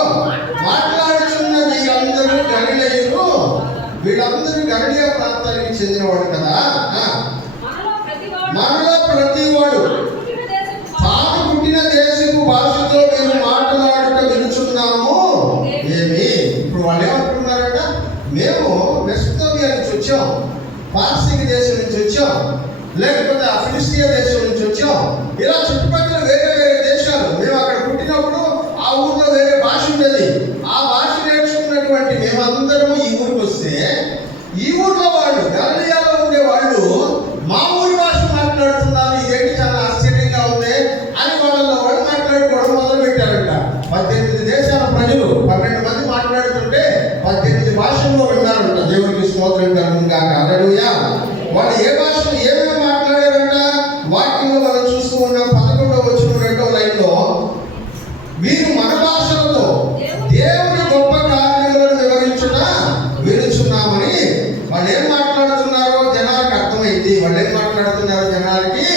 ఇదిగో మాట్లాడుతున్న వీళ్ళందరూ గలిలయులు, వీళ్ళందరూ గలిలయ ప్రాంతానికి చెందినవాడు కదా. మనలో ప్రతివాడు తాను పుట్టిన దేశపు భాషతో మేము మాట్లాడుట వినుచున్నాము. ఏమి ఇప్పుడు వాళ్ళు ఏమంటున్నారట, మేము మెసొపొతామియా నుంచి వచ్చాం, పారసీక దేశం నుంచి వచ్చాం, లేకపోతే ఫిలిస్టియా దేశం నుంచి వచ్చాం, ఇలా చుట్టుపక్కల వేరే వేరే దేశాలు. మేము అక్కడ పుట్టినప్పుడు ఆ ఊర్లో వేరే భాష ఉండేది. ఆ భాష నేర్చుకున్నటువంటి మేమందరము ఈ ఊరికి వస్తే, ఈ ఊర్లో వాళ్ళు గలిలయలో ఉండే వాళ్ళు మా ఊరి భాష మాట్లాడుతున్నారు, ఇదేంటి చాలా ఆశ్చర్యంగా ఉంది అని వాళ్ళలో వాళ్ళు మాట్లాడుకోవడం మొదలు పెట్టారంట. 18 దేశాల ప్రజలు 12 మంది మాట్లాడుతుంటే 18 భాషల్లో విన్నారంట. దేవునికి స్తోత్రం కలుగును గాక. హల్లెలూయా. వాళ్ళు ఏ భాషలు ఏమేమి మాట్లాడారంట వాక్యంలో మనం చూస్తూ ఉన్నాం. 11వ వచనం 2వ లైన్లో, మీరు మన భాషలతో దేవుని గొప్ప కార్యములను వివరించుట వినుచున్నామని. వాళ్ళు ఏం మాట్లాడుతున్నారో జనాలకి అర్థమైంది. వాళ్ళు ఏం మాట్లాడుతున్నారో జనాలకి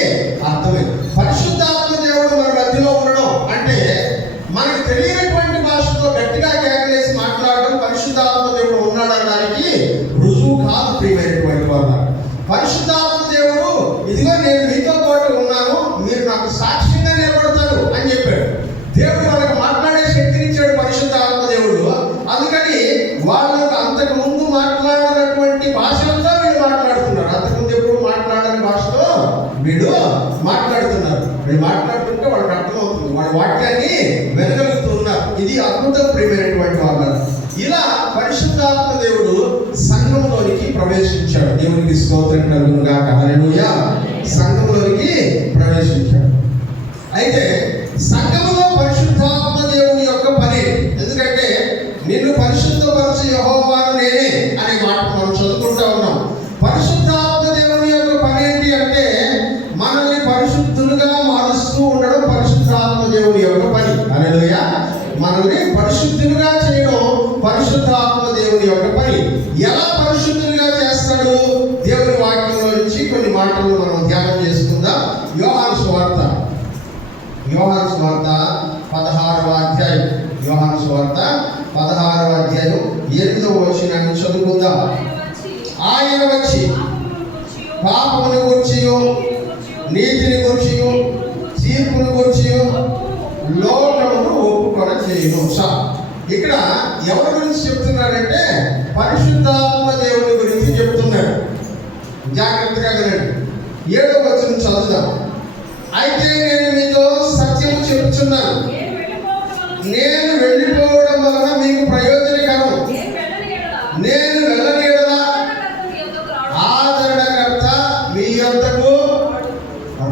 అర్థమైంది. పరిశుద్ధాత్మ దేవుడు మన మధ్యలో ఉండడం అంటే మనకు తెలియనటువంటి భాషతో గట్టిగా కేకలేసి మాట్లాడడం పరిశుద్ధాత్మ దేవుడు ఉన్నాడనడానికి రుజువు కాదు. ప్రియమైనటువంటి వాళ్ళు, పరిశుద్ధాత్మ దేవుడు ఇదిగో నేను మీతో పాటు ఉన్నాను, మీరు నాకు సాక్ష్యంగా నిలబడతారు అని చెప్పాడు. దేవుడు వాళ్ళకి మాట్లాడే శక్తినిచ్చాడు పరిశుద్ధాత్మ దేవుడు. అందుకని వాళ్ళకు అంతకు ముందు మాట్లాడినటువంటి భాషలతో వీళ్ళు మాట్లాడుతున్నారు. అంతకుముందు ఎప్పుడు మాట్లాడని భాషతో వీళ్ళు మాట్లాడుతున్నారు. వీళ్ళు మాట్లాడుతుంటే వాళ్ళకి అర్థమవుతుంది, వాళ్ళ వాక్యాన్ని వినగలుగుతున్నారు. ఇది అద్భుతం ప్రియమైనటువంటి వాళ్ళు. ఇలా పరిశుద్ధాత్మ దేవుడు సంఘంలోనికి ప్రవేశించాడు. దేవునికి స్తోత్రం కలుగును గాక. హల్లెలూయా. సంఘంలోనికి ప్రవేశించాడు. అయితే సంఘములో పరిశుద్ధాత్మ దేవుని యొక్క పని, ఎందుకంటే నిన్ను పరిశుద్ధపరచు యెహోవాను నేనే అనే మాట మనం చదువుకుంటా ఉన్నాం. పరిశుద్ధాత్మ దేవుని యొక్క పని ఏంటి అంటే మనల్ని పరిశుద్ధులుగా మారుస్తూ ఉండడం పరిశుద్ధాత్మ దేవుని యొక్క పని. హల్లెలూయా. మనల్ని పరిశుద్ధులుగా చేయడం పరిశుద్ధాత్మ దేవుని యొక్క పని. ఎలా పరిశుద్ధులుగా చేస్తాడు? దేవుని వాక్యంలో నుంచి కొన్ని మాటలు మనం ధ్యానం చేసుకుందాం. యోహాను సువార్త 16వ అధ్యాయం. యోహాను సువార్త 16వ అధ్యాయం 8వ వచనాన్ని చదువుకుందాం. ఆయన వచ్చి పాపమును గూర్చియు నీతిని గూర్చియు తీర్పును గూర్చియు లోకమును ఒప్పుకొన చేయును. ఇక్కడ ఎవరి గురించి చెప్తున్నాడంటే పరిశుద్ధాత్మ దేవుని గురించి చెప్తున్నాడు. జాగ్రత్తగా వినండి. 7వ వచనం చదువుదాం. అయితే నేను మీతో సత్యము చెప్తున్నాను, నేను వెళ్ళిపోవడం వలన మీకు ప్రయోజనకరం. నేను వెళ్ళని యెడల ఆదరణకర్త మీ యొద్దకు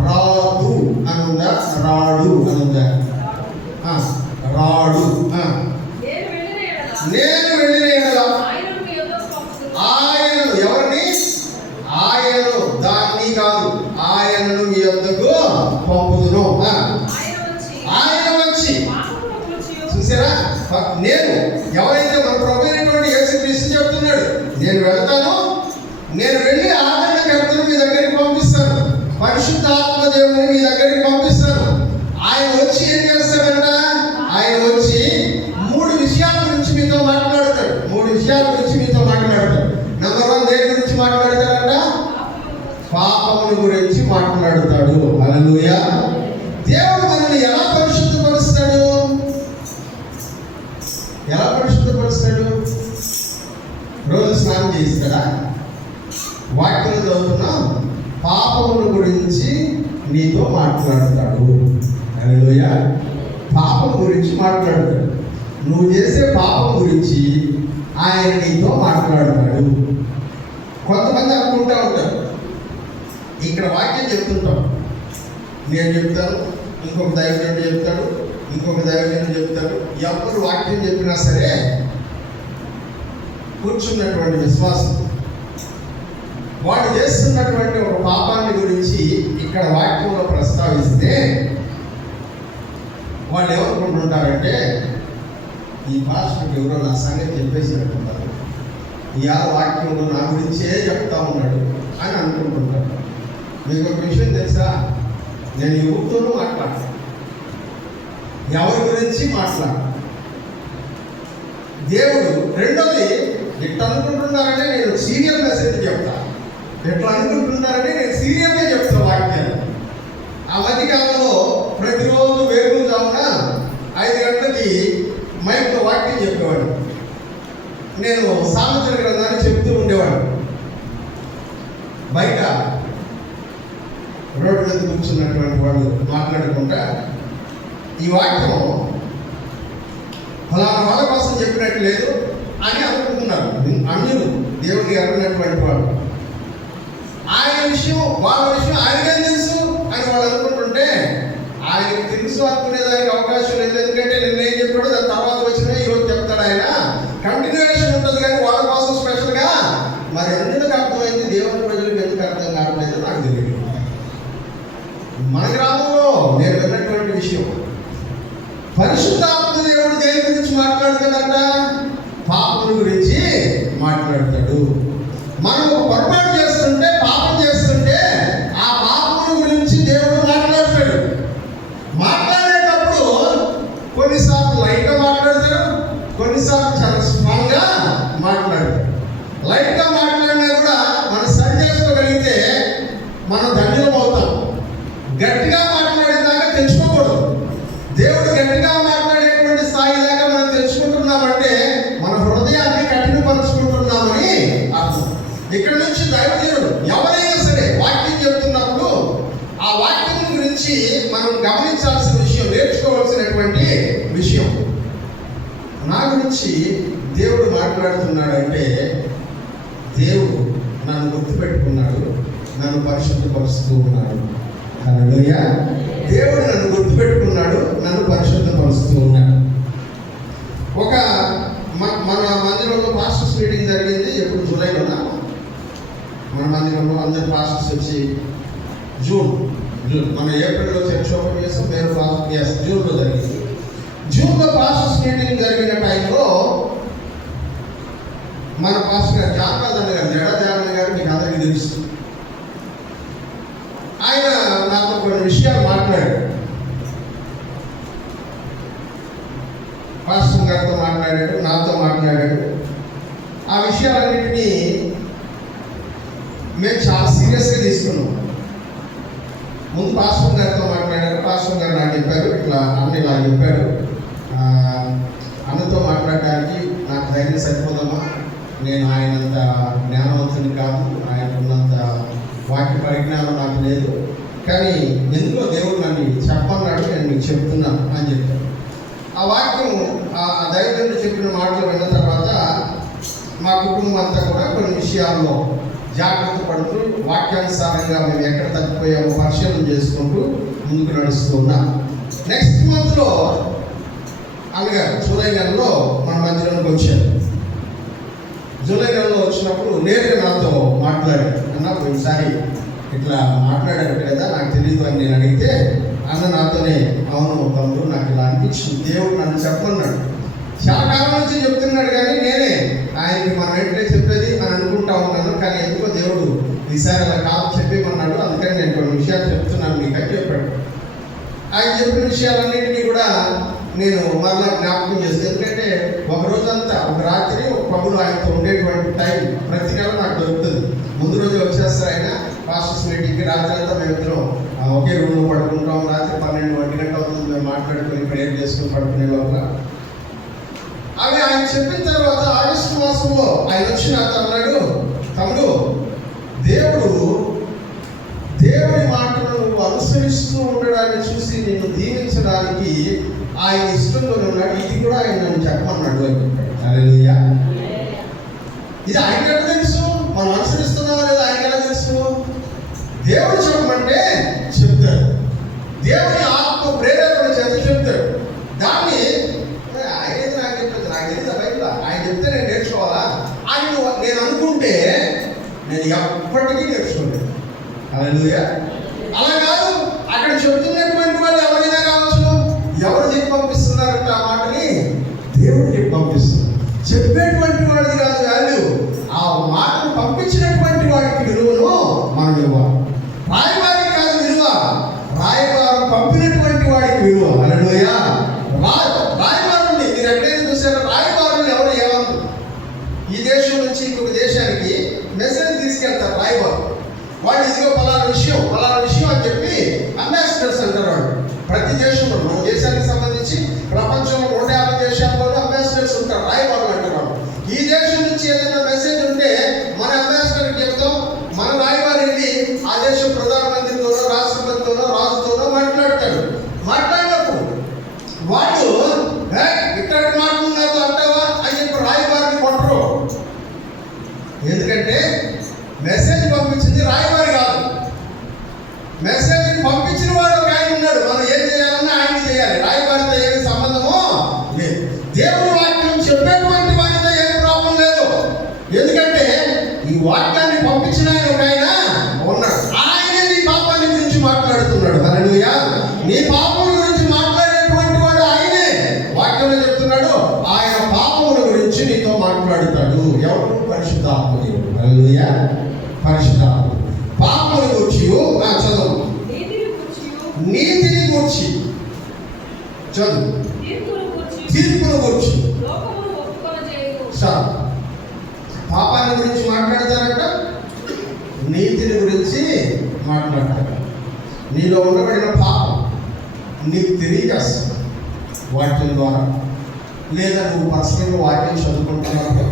రాదు అనుందా? రాడు అనుందా? రాడు. నేను వెళ్ళిన యెడల ఆయనను, ఎవరిని? ఆయనను, దాన్ని కాదు, ఆయనను మీ యొద్దకు పంపుదును. ఆయన వచ్చి, చూసారా? నేను ఎవరైతే మన ప్రభు అయినటువంటి యేసుక్రీస్తు చెప్తున్నాడు, నేను వెళ్తాను, నేను వెళ్ళి ఆదరణకర్తను మీ దగ్గరికి పంపిస్తాను, పరిశుద్ధాత్మ దేవుని మీ దగ్గరికి పంపిస్తాను. ఆయన వచ్చి ఏం చేస్తాడంట? ఆయన వచ్చి 3 విషయాల గురించి మీతో మాట్లాడతాడు. 3 విషయాల గురించి మీతో మాట్లాడతాడు. నంబర్ 1 దేని గురించి మాట్లాడతాడంట? పాపముల గురించి మాట్లాడుతాడు. హల్లెలూయా. దేవుడు మనల్ని ఎలా పరిశుద్ధపరుస్తాడు? ఎలా పరిశుద్ధపరుస్తాడు? రోజు స్నానం చేయిస్తాడా? వాక్యం చదువుతున్నా, పాపముల గురించి నీతో మాట్లాడతాడు. హల్లెలూయా. పాపం గురించి మాట్లాడతాడు. నువ్వు చేసే పాపం గురించి ఆయన నీతో మాట్లాడతాడు. కొంతమంది అనుకుంటా ఉంటారు, ఇక్కడ వాక్యం చెప్తుంటాం, నేను చెప్తాను, ఇంకొక దైవజనుడు చెప్తాడు, ఇంకొక దైవజనుడు చెప్తాడు. ఎవరు వాక్యం చెప్పినా సరే కూర్చున్నటువంటి విశ్వాసం వాడు చేస్తున్నటువంటి ఒక పాపాన్ని గురించి ఇక్కడ వాక్యంలో ప్రస్తావిస్తే వాళ్ళు ఏమనుకుంటుంటారంటే, ఈ భాషకు ఎవరో నా సంగతి చెప్పేసినట్టున్నారు, ఈ వాక్యంలో నా గురించే చెప్తా ఉన్నాడు అని అనుకుంటుంటారు. మీకు ఒక విషయం తెలుసా? నేను ఎవరితోనూ మాట్లాడతాను, ఎవరి గురించి మాట్లాడతాను. దేవుడు. రెండోది, ఇట్లా అనుకుంటున్నారంటే నేను సీరియల్ మెసేజ్ చెప్తా, ఎట్లా అనుకుంటున్నారంటే నేను సీరియల్గా చెప్తా వాక్యాన్ని. ఆ మధ్యకాలంలో ప్రతిరోజు వేగులు జామున 5 గంటలకి మైక్లో వాక్యం చెప్పేవాడు. నేను సామెతల గ్రంథాన్ని చెప్తూ ఉండేవాడు. బయట రోడ్డు మీద కూర్చున్నటువంటి వాళ్ళు మాట్లాడుకుంటా ఈ వాక్యం ఫలానా వాళ్ళ కోసం చెప్పినట్టు లేదు అని అనుకుంటున్నారు అన్యులు, దేవుడికి అడిగినటువంటి వాళ్ళు. ఆయన విషయం వాళ్ళ విషయం ఆయనకేం తెలుసు అని వాళ్ళు అనుకుంటుంటే ఆయనకు తెలుసు అనుకునేదానికి అవకాశం లేదు. ఎందుకంటే నిన్నేం చెప్పాడు దాని తర్వాత వచ్చినా ఈరోజు చెప్తాడు ఆయన. కంటిన్యూషన్ ఉంటుంది కానీ వాళ్ళ కోసం స్పెషల్గా. మరి ఎందుకు అర్థమైంది, దేవుని ప్రజలకు ఎందుకు అర్థం కావట్లేదు నాకు తెలియదు. మన గ్రామంలో నేను విన్నటువంటి విషయం, పరిశుద్ధాత్మ దేవుడు దేని గురించి మాట్లాడతాడంట? పాపం గురించి మాట్లాడతాడు. మనం ఒక పొరపాటు చేస్తుంటే, పాపం చేస్తుంటే ఆ పాపం గురించి దేవుడు మాట్లాడతాడు. మాట్లాడేటప్పుడు కొన్నిసార్లు లైట్గా మాట్లాడతాడు, కొన్నిసార్లు చాలా స్ట్రాంగ్గా మాట్లాడతాడు. లైట్గా మాట్లాడినా కూడా మనం సరి చేసుకోగలిగితే మనం ధన్యులం అవుతాం. గట్టిగా మాట్లాడేదాకా తెచ్చుకోకూడదు. దేవుడు గట్టిగా మాట్లాడేటువంటి స్థాయి దాకా మనం తెచ్చుకుంటున్నామంటే మన హృదయాన్ని కఠినపరుచుకుంటున్నామని అర్థం. ఇక్కడ నుంచి దైవజనుడు ఎవరైనా సరే వాక్యం చెప్తున్నప్పుడు ఆ వాక్యం గురించి మనం గమనించాల్సిన విషయం, నేర్చుకోవాల్సినటువంటి విషయం. నా గురించి దేవుడు మాట్లాడుతున్నాడంటే దేవుడు నన్ను గుర్తుపెట్టుకున్నాడు, నన్ను పరిశుద్ధపరుస్తూ ఉన్నాడు. హల్లెలూయా. దేవుడు నన్ను గుర్తుపెట్టుకున్నాడు, నన్ను పరిశుద్ధపరుస్తూ ఉన్నాడు. ఒక మన మందిరంలో పాస్టర్స్ మీటింగ్ జరిగింది. ఎప్పుడు జూలైలోనా? మన మందిరంలో అందరు పాస్టర్స్ వచ్చి జూన్ మన ఏప్రిల్లో చర్చ్ ఓపెన్ చేస్తాం, మేము జూన్లో జరిగింది. జూన్లో పాస్టర్స్ మీటింగ్ జరిగిన టైంలో మన పాస్టర్ గారు జానరాజన్న గారు, జడదేవన్న గారు మీకు అందరికీ తెలుసు. ఆయన నాతో కొన్ని విషయాలు మాట్లాడాడు. పాస్టర్ గారితో మాట్లాడాడు, నాతో మాట్లాడాడు. ఆ విషయాలన్నింటినీ మేము చాలా సీరియస్గా తీసుకున్నాం. ముందు పాస్టర్ గారితో మాట్లాడారు. పాస్టర్ గారు నాకు చెప్పారు, ఇట్లా అన్న ఇలా చెప్పాడు, అన్నతో మాట్లాడడానికి నాకు ధైర్యం సరిపోదమ్మా, నేను ఆయనంత జ్ఞానవంతుని కాదు, ఆయనకున్నంత వాక్య పరిజ్ఞానం నాకు లేదు, కానీ ఎందుకో దేవుడు నన్ను చెప్పన్నాడు, నేను మీకు చెప్తున్నాను అని చెప్పాను. ఆ వాక్యం ఆ దైవజనుడు చెప్పిన మాటలు విన్న తర్వాత మా కుటుంబం అంతా కూడా కొన్ని విషయాల్లో జాగ్రత్త పడుతూ వాక్యానుసారంగా మేము ఎక్కడ తప్పిపోయామో పరిశీలన చేసుకుంటూ ముందుకు నడుస్తూ ఉన్నాం. నెక్స్ట్ మంత్లో అన్నగారు జూలై నెలలో మన మందిరంలోకి వచ్చారు. జూలై నెలలో వచ్చినప్పుడు నేరుగా నాతో మాట్లాడాడు. అన్న ఒకసారి ఇట్లా మాట్లాడారు కదా, నాకు తెలియదు అని నేను అడిగితే అన్న నాతోనే, అవును తమ్ముడు నాకు ఇలా అనిపించింది, దేవుడు నన్ను చెప్పమన్నాడు. చాలా కాలం నుంచి చెప్తున్నాడు కానీ నేనే ఆయనకి మన వెంటనే చెప్పేది అని అనుకుంటా ఉన్నాను. కానీ ఎందుకో దేవుడు ఈసారి అలా కాదు చెప్పేమన్నాడు, అందుకని నేను కొన్ని విషయాలు చెప్తున్నాను మీకు అని చెప్పాడు. ఆయన చెప్పిన విషయాలన్నింటినీ కూడా నేను మరలా జ్ఞాపకం చేస్తాను. ఎందుకంటే ఒక రోజంతా, ఒక రాత్రి ఒక పగులు ఆయనతో ఉండేటువంటి టైం ప్రతి నెల నాకు దొరుకుతుంది. ముందు రోజు వచ్చేస్తారు ఆయన పాస్టర్స్ మీటింగ్కి. రాత్రి అంతా మేమిద్దరం ఒకే రూమ్లో పడుకుంటాం. రాత్రి 12-1 గంట అవుతుంది మేము మాట్లాడుకొని ప్రేయర్ చేసుకుని పడుకునే లోపల. అవి ఆయన చెప్పిన తర్వాత ఆగస్టు మాసంలో ఆయన వచ్చి నాతో అన్నాడు, తమ్ముడు దేవుడి మాటను నువ్వు అనుసరిస్తూ ఉండడాన్ని చూసి నిన్ను దీవించడానికి ఆయన ఇష్టంలో ఉన్నాడు, ఇది కూడా ఆయన నన్ను చెప్పమన్నాడు అని చెప్పాడు. హల్లెలూయా. ఇది ఆయనకెలా తెలుసు? మనం అనుసరిస్తున్నామా లేదా ఆయనకెలా తెలుసు? దేవుడు చెప్పమంటే చెప్తాడు, దేవుని ఆత్మ ప్రేరేపణ చేత చెప్తాడు. దాన్ని ఆయన నాకు చెప్తాడు, నాకు తెలియదు బయట ఆయన చెప్తే నేను నేర్చుకోవాలా అని నేను అనుకుంటే నేను ఎప్పటికీ నేర్చుకోలేదు. హల్లెలూయా. అలా కాదు, అక్కడ చెప్తున్నటువంటి వాళ్ళు ఎవరైనా కావచ్చు, ఎవరు చెప్పి పంపిస్తున్నారంట ఆ మాటని? దేవుడు చెప్పి పంపిస్తున్నారు. చెప్పేటువంటి వాడిది కాదు వాల్యూ, ఆ మాటను పంపించినటువంటి వాడికి విలువను మనం ఇవ్వాలి. రాయవారికి కాదు విలువ, రాయవారు పంపినటువంటి వాడికి విలువ. హల్లెలూయా. రాయవారుని మీరు ఎక్కడైనా చూసారో రాయవారుని ఎవరు ఈ దేశం నుంచి ఇంకొక దేశానికి మెసేజ్ తీసుకెళ్తారు రాయబారు. వాళ్ళు ఇదిగో పలానా విషయం అని చెప్పి అంబాసిడర్స్ అంటారు. వాళ్ళు ప్రతి దేశంలో, మన దేశానికి సంబంధించి ప్రపంచంలో 150 దేశాల్లోనూ అంబాసిడర్స్ ఉంటారు, రాయబారులు అంటారు వాళ్ళు. ఈ దేశం నుంచి ఏదైనా మెసేజ్ ఉంటే మన అంబాసిడర్కి చెప్తాం, మన రాయబారి వెళ్ళి ఆ దేశం ప్రధానమంత్రితోనో రాష్ట్రపతితోనో రాజుతోనో మాట్లాడతాడు. మాట్లాడినప్పుడు వాళ్ళు ఇక్కడికి మాట్లాడినాతో అంటావా అని చెప్పి రాయబారిని కొట్టరు. ఎందుకంటే మెసేజ్ పంపించింది రాయబారి కాదు, మెసేజ్ పంపించిన వాడు ఒక ఆయన ఉన్నాడు. మనం ఏం చేయాలన్నా ఆయన చేయాలి. రాయబారితో ఏమి సంబంధమో లేదు. దేవుడి వాక్యం చెప్పేటువంటి వారితో ఏమి ప్రాబ్లం లేదు. ఎందుకంటే ఈ వాక్యాన్ని పంపించిన ఆయన ఒక ఆయన ఉన్నాడు. ఆయనే నీ పాపాన్ని గురించి మాట్లాడుతున్నాడు. హల్లెలూయా. నీ పాపం గురించి మాట్లాడేటువంటి వాడు ఆయనే. వాక్యంలో చెప్తున్నాడు, ఆయన పాపముల గురించి నీతో మాట్లాడుతాడు. ఎవరు? పరిశుద్ధాత్మ దేవుడు. హల్లెలూయా. పరిశుద్ధాత్మ పాపముల గురించి చదువు, నీతిని గురించి చదువు, తీర్పును గురించి. పాపాన్ని గురించి మాట్లాడతారంట, నీతిని గురించి మాట్లాడతారు. నీలో ఉండబడిన పాపం నీకు తెలియజేస్తుంది వాక్యం ద్వారా, లేదా నువ్వు పర్సనల్గా వాక్యం చదువుకుంటున్నప్పుడు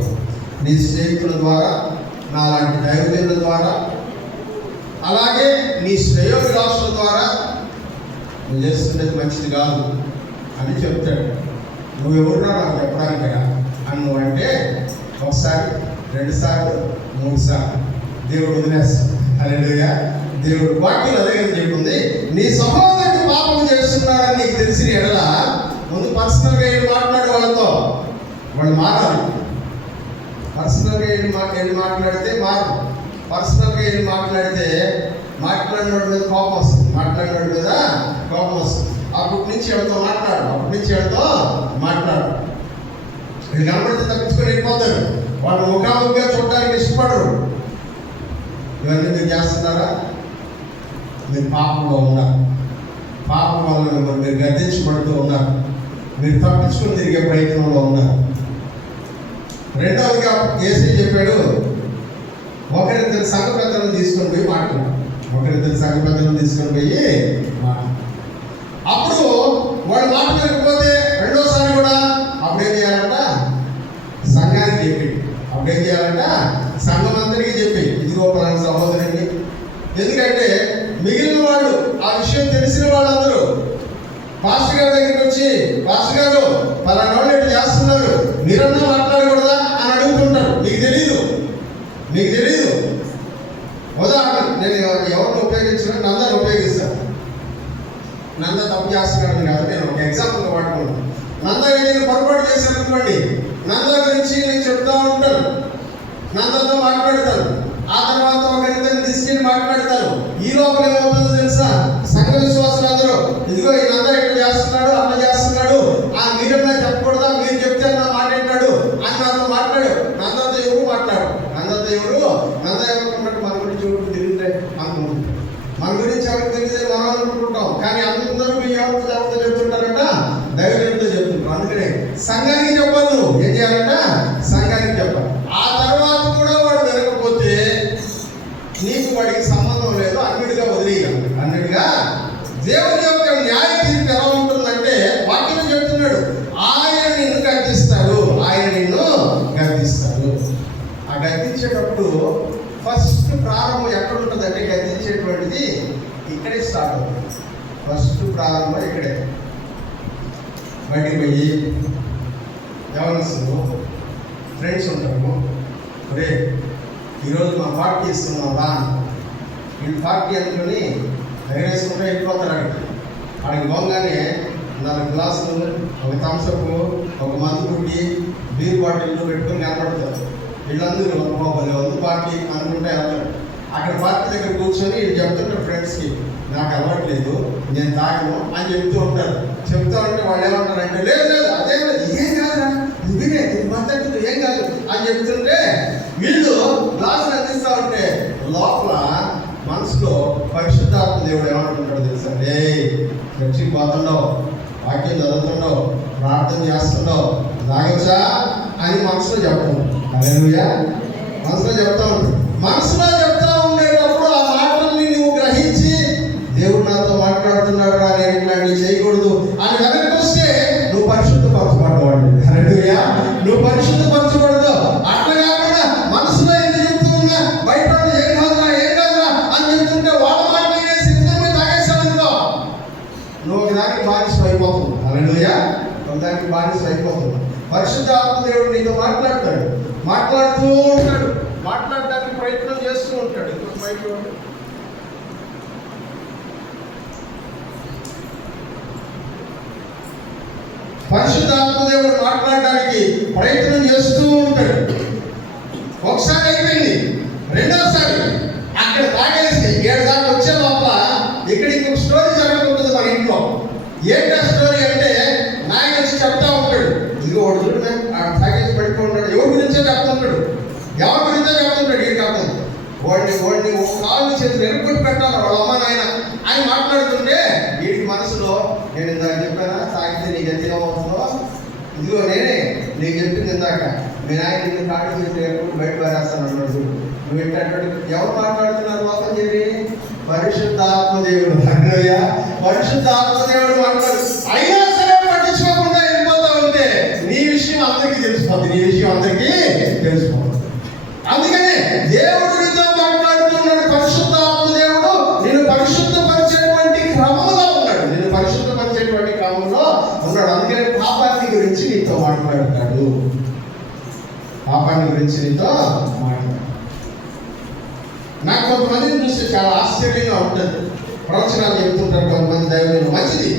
నీ స్నేహితుల ద్వారా, నాలాంటి దైవజనుల ద్వారా, అలాగే నీ శ్రేయోభిలాషుల ద్వారా నువ్వు చేస్తున్నది మంచిది కాదు అని చెప్తాడు. నువ్వెవరున్నా నాకు చెప్పడానికైనా అని నువ్వు అంటే ఒకసారి, 2 సార్లు, 3 సార్లు దేవుడు వదిలేస్తాడు. హల్లెలూయా. దేవుడు వాక్యం అదే చెప్తుంది, నీ సహోదరుడు పాపం చేస్తున్నాడని నీకు తెలిసిన ఎడల ముందు పర్సనల్గా వెళ్ళి మాట్లాడే వాళ్ళతో. వాళ్ళు మారాలి. పర్సనల్గా వెళ్ళి మాట్లాడితే మారు. పర్సనల్గా వెళ్ళి మాట్లాడినోడి మీద కోపం వస్తుంది. అప్పటి నుంచి ఎవరితో మాట్లాడు. వీళ్ళు కనబడితే తప్పించుకొని వెళ్ళిపోతారు. వాళ్ళు ముఖాముఖిగా చూడడానికి ఇష్టపడరు. ఇవన్నీ మీరు చేస్తున్నారా? మీరు పాపంలో ఉన్నారు. పాపం వల్ల మీరు గర్దించబడుతూ ఉన్నారు. మీరు తప్పించుకొని తిరిగే ప్రయత్నంలో ఉన్నారు. రెండవదిగా యేసయ్య చెప్పాడు, ఒకరిద్దరు సంఘ పెద్దలను తీసుకొని పోయి మాట్లాడు. అప్పుడు వాడు మాట వినకపోతే రెండోసారి కూడా అప్పుడేం చేయాలంట? సంఘానికి సంఘం అందరికీ చెప్పి, ఇదిగో పలానా సహోదరుని. ఎందుకంటే మిగిలిన వాళ్ళు, ఆ విషయం తెలిసిన వాళ్ళందరూ పాస్టర్ గారి దగ్గరికి వచ్చి, పాస్టర్ గారు పలానా వాళ్ళు ఎట్లా చేస్తున్నారు, మీరన్నా మాట్లాడకూడదా అని అడుగుతుంటారు. మీకు తెలీదు. ఉదాహరణ, నేను ఎవరిని ఉపయోగించిన నందాన్ని ఉపయోగిస్తాను. నంద తప్పు చేస్తున్నాడు కాదు, నేను ఒక ఎగ్జాంపుల్గా వాడుకున్నాను. నంద ఏదైనా పొరపాటు చేశాను అనుకోండి, నంద గురించి నేను చెప్తా ఉంటాను, నందతో మాట్లాడతాను. ఆ తర్వాత ఒకరిద్దరిని తీసుకెళ్ళి మాట్లాడతాను. ఈ లోపల ఏమవుతుందో తెలుసా? సంఘ విశ్వాసులందరూ, ఇదిగో ఈ నంద ఇట్లా చేస్తున్నాడు, అట్లా చేస్తున్నాడు, మీరన్నా చెప్పకూడదా, మీరు చెప్తే నా మాట ఏంటాడు అని నాతో మాట్లాడు. నందతో ఎవరు నంద ఎవరుకున్నట్టు మన గురించి ఎవరికి తెలియదే అనుకుంటాం. మన గురించి ఎవరికి తెలియదే మనం అనుకుంటాం. కానీ అందరూ మీ ఎవరితో చెప్తుంటారంట, దైవజనుడితో చెప్తుంటారు. అందుకనే సంఘానికి చెప్పాలి. నువ్వు ఏం చేయాలంట? సంఘానికి చెప్పాలి. ఆ తర్వాత కూడా వాడు వినకపోతే నీకు వాడికి సంబంధం లేదు, అన్నిటిగా వదిలేయాలి. అన్నిటిగా దేవుని యొక్క న్యాయ తీర్పు ఎలా ఉంటుందంటే, వాక్యం చెప్తున్నాడు, ఆయన నిన్ను గద్దిస్తాడు. ఆ గద్దించేటప్పుడు ఫస్ట్ ప్రారంభం ఎక్కడ ఉంటుందంటే, గద్దించేటువంటిది ఇక్కడే స్టార్ట్ అవుతుంది. ఫస్ట్ ప్రారంభం ఇక్కడే. బయటికి పోయి ఎవరు ఫ్రెండ్స్ ఉంటాము, ఒరే ఈరోజు మా పార్టీ ఇస్తున్నాం రా. వీళ్ళు పార్టీ అనుకుని ఎగరేసుకుంటే వెళ్ళిపోతారు. అక్కడికి పోగానే 4 గ్లాసులు, ఒక థమ్సప్, ఒక మందుగుడ్డి, బీర్ బాటిల్ పెట్టుకొని కనపడతారు. వీళ్ళందరూ ఉంది పార్టీ అనుకుంటే వెళ్తారు. అక్కడ పార్టీ దగ్గర కూర్చొని వీళ్ళు చెప్తుంటారు ఫ్రెండ్స్కి, నాకు అలవాట్లేదు, నేను తాగను అని చెప్తూ ఉంటారు. చెప్తా ఉంటే వాళ్ళు ఏమంటారంటే, లేదు అదే ఏం కాదురా, నువ్వే మాట్లాడుతుంది ఏం కాదు అని చెప్తుంటే వీళ్ళు గ్లాసులు అందిస్తూ ఉంటే లోపల మనసులో పరిశుద్ధాత్మ దేవుడు ఏమంటుంటాడు తెలుసా? చర్చికి పోతుండవు, వాక్యం చదువుతుండవు, ప్రార్థన చేస్తుండవు, తాగొచ్చా అని మనసులో చెప్పడం. హల్లెలూయా. మనసులో చెప్తా ఉంటాడు. మనసులో చెప్తా ఉండేటప్పుడు ఆ మాటల్ని నువ్వు గ్రహించి దేవుడు నాతో మాట్లాడుతున్నాడు రా, నేను ఇట్లాంటివి చేయకూడదు అని వెనక్కి వస్తే నువ్వు పరిశుద్ధపరచబడ్డవాడు. హల్లెలూయా. నువ్వు పరిశుద్ధపరచబడదు. అట్లా కాకుండా మనసులో ఎందుకు చెప్తూ ఉన్నా బయట ఏం కాదురా అని చెప్తుంటే వాళ్ళ మాట సిద్ధమే తాగేసానుకో, నువ్వు ఒకదానికి బానిస అయిపోతుంది. హల్లెలూయా. ఒకదానికి బానిస అయిపోతుంది. పరిశుద్ధాత్మ దేవుడు నీతో మాట్లాడతాడు, మాట్లాడుతూ ఉంటాడు, మాట్లాడడానికి ప్రయత్నం చేస్తూ ఉంటాడు. పరిశుద్ధాత్మ దేవుడు మాట్లాడడానికి ప్రయత్నం చేస్తూ ఉంటాడు. ఒకసారి అయిపోయింది, రెండోసారి అక్కడ తాగేసి 7 దాకా వచ్చే లోపల ఇక్కడ ఇంకొక స్టోరీ జరుగుతుంటుంది మన ఇంట్లో. ఏంటా స్టోరీ అంటే నాయన వచ్చి చెప్తా ఉంటాడు, ఇదిగో వాడు చూడు తాగేసి పడిపోతున్నాడు. ఎవరి గురించో చెప్తుంటాడు, ఎవరి గురించో చెప్తుంటాడు. వీడికి అర్థం వాడిని కాళ్ళు చేతులు ఎరుపుట్టి పెట్టాలి వాళ్ళ అమ్మ నాయన అని మాట్లాడుతుంటే వీడికి మనసులో నేను ఇందాక చెప్పానా తాగితే నీకు ఎంత అవుతుందో, ఇదిగో నేనే నీకు చెప్పింది ఇందాక మీ నాయన నిన్ను కాళ్ళు చేతులు ఎరుపుట్టి బయట పారేస్తాను అన్నాడు. నువ్వు ఏంటంటే ఎవరు మాట్లాడుతున్నారు లోపం చెప్పి? పరిశుద్ధాత్మ దేవుడు. హల్లెలూయా. పరిశుద్ధాత్మ దేవుడు మాట్లాడు. అయినా సరే పట్టించుకోకుండా వెళ్ళిపోతా ఉంటే నీ విషయం అందరికీ తెలిసిపోతుంది, నీ విషయం అందరికీ తెలిసిపోతుంది. అందుకనే దేవుడు నీతో మాట్లాడుతున్నాడు. పరిశుద్ధాత్మ దేవుడు నిన్ను పరిశుద్ధపరిచేటువంటి క్రమంలో ఉన్నాడు, నిన్ను పరిశుద్ధపరిచేటువంటి క్రమంలో ఉన్నాడు. అందుకనే పాపాన్ని గురించి నీతో మాట్లాడతాడు, పాపాన్ని గురించి నీతో మాట్లాడు. నాకు కొంతమందిని చూస్తే చాలా ఆశ్చర్యంగా ఉంటుంది. ప్రవచనాలు చెప్తుంటారు కొంతమంది దైవజనులు, మంచిది.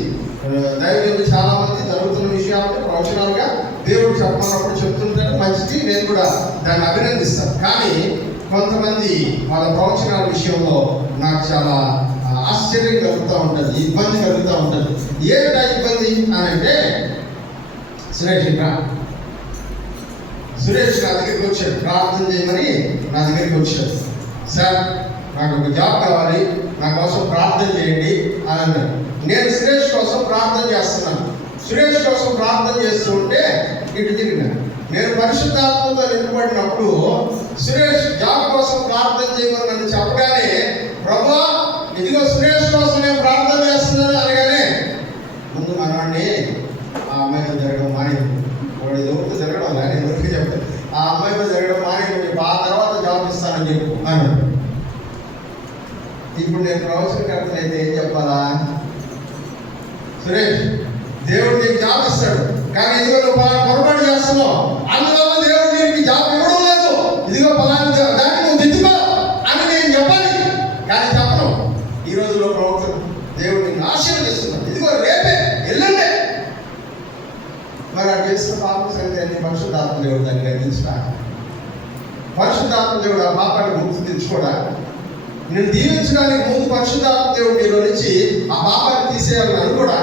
దైవజనులు చాలా మంది జరుగుతున్న విషయాలు ప్రవచనాలుగా దేవుడు చెప్పమన్నప్పుడు చెప్తుంటారు, మంచిది, నేను కూడా దాన్ని అభినందిస్తాను. కానీ కొంతమంది వాళ్ళ ప్రవచనాల విషయంలో నాకు చాలా ఆశ్చర్యం కలుగుతూ ఉంటుంది, ఇబ్బంది కలుగుతూ ఉంటుంది. ఏంటా ఇబ్బంది అని అంటే, సురేష్ నా దగ్గరికి వచ్చాడు, ప్రార్థన చేయమని నా దగ్గరికి వచ్చాడు. సార్ నాకు ఒక జాబ్ కావాలి, నా కోసం ప్రార్థన చేయండి అని అన్నాడు. నేను సురేష్ కోసం ప్రార్థన చేస్తున్నాను. సురేష్ కోసం ప్రార్థన చేస్తూ ఉంటే ఇటు తిరిగినాను. నేను పరిశుద్ధాత్మతో నింపబడినప్పుడు సురేష్ జాబ్ కోసం ప్రార్థన చేయమని నన్ను చెప్పగానే, ప్రభువా ఇదిగో సురేష్ కోసం నేను ప్రార్థన చేస్తున్నాను అనగానే ముందు మనవాడిని ఆ అమ్మాయితో జరగడం మానేది, వాడు ఎవరితో జరగడం కానీ ఎవరికి చెప్తాను, ఆ అమ్మాయితో జరగడం మానేది, ఆ తర్వాత జాబ్ ఇస్తానని చెప్పు అన్నాడు. ఇప్పుడు నేను ప్రవచనకర్తను అయితే ఏం చెప్పాలా? సురేష్ దేవుడు నీకు జాబ్ ఇస్తాడు, కానీ ఇదిగో నువ్వు పొరపాటు చేస్తున్నావు, అందువల్ల దేవుడు నీకు జాబ్ ఇవ్వడం లేదు, ఇదిగో పలానా దాన్ని నువ్వు దిద్దుకో అని నేను చెప్పాలి. కానీ చెప్పను. ఈ రోజులో ప్రవచన దేవుడు నీకు ఆశీర్వదిస్తున్నాడు, ఇదిగో రేపే ఎల్లుండే. మరి అది చేసిన పాపం సంఖ్య పరిశుద్ధాత్మ దేవుడు దాన్ని గర్తించడా? పరిశుద్ధాత్మ దేవుడు ఆ పాపాన్ని గుర్తు తెచ్చుకోడా? నేను దీవించడానికి ముందు పరిశుద్ధాత్మ దేవుడు నీలో నుంచి ఆ పాపాన్ని తీసేయాలని అనుకోడా?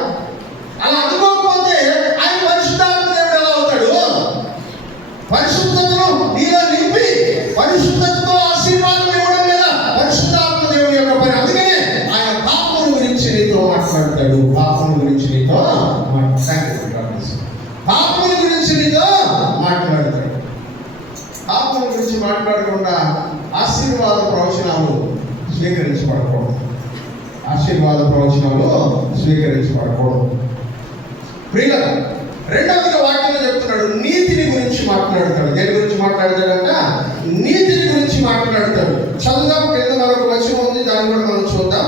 అలా అనుకోకపోతే ఆయన పరిశుద్ధాత్మ దేవుడు ఎలా అవుతాడు? పరిశుద్ధతను నీలో నింపి పరిశుద్ధతతో ఆశీర్వాదం ఇవ్వడం లేదా పరిశుద్ధాత్మ దేవుడి యొక్క పని. అందుకనే ఆయన పాపం గురించి నీతో మాట్లాడతాడు, పాపం గురించి నీతో పాపం గురించి నీతో మాట్లాడతాడు. పాపం గురించి మాట్లాడకుండా ఆశీర్వాద ప్రవచనాలు స్వీకరించబడకూడదు, ఆశీర్వాద ప్రవచనాలు స్వీకరించబడకూడదు. ప్రియులకు రెండవదిగా వాక్యంలో చెప్తున్నాడు, నీతిని గురించి మాట్లాడతాడు. దేని గురించి మాట్లాడతాడంట? నీతిని గురించి మాట్లాడతాడు. చదువుదాం, కింద మరొక వచనం ఉంది, దాన్ని కూడా మనం చూద్దాం.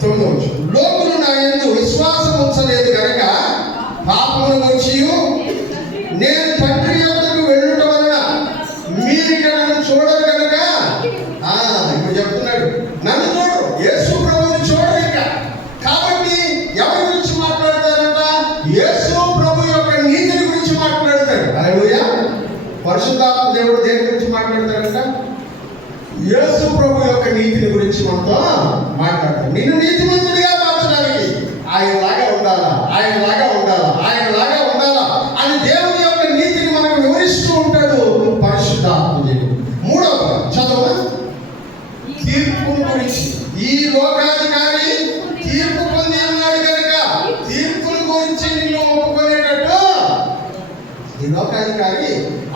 9వ వచనం, లోకులు నా యందు విశ్వాసం ఉంచలేదు కనుక పాపమును గురించి నేను తండ్రి యొద్దకు వెళ్ళుట వలన మీరు ఇక నన్ను చూడరు కనుక. ఇప్పుడు చెప్తున్నాడు, నన్ను చూడరు, యేసు ప్రభువుని చూడరు ఇక. కాబట్టి ఎవరి గురించి మాట్లాడతారంట? యేసు ప్రభు యొక్క నీతిని గురించి మాట్లాడతాడు. హల్లెలూయా. పరిశుద్ధాత్మ దేవుడు దేని గురించి మాట్లాడతాడంట? యేసు ప్రభు యొక్క నీతిని గురించి మనతో మాట్లాడతాడు. నిన్ను నీతిమంతుడిగా మార్చడానికి ఆయనలాగా ఉండాలా, ఆయనలాగా ఉండాలా, ఆయనలాగా ఉండాలా అని దేవుని యొక్క నీతిని మనకు వివరిస్తూ ఉంటాడు పరిశుద్ధాత్మ దేవుడు. 3వ చదువు, తీర్పు గురించి. ఈ లోకాధికారి తీర్పు పొంది ఉన్నాడు కనుక తీర్పుల గురించి నిన్ను ఒప్పుకొని లోకాధికారి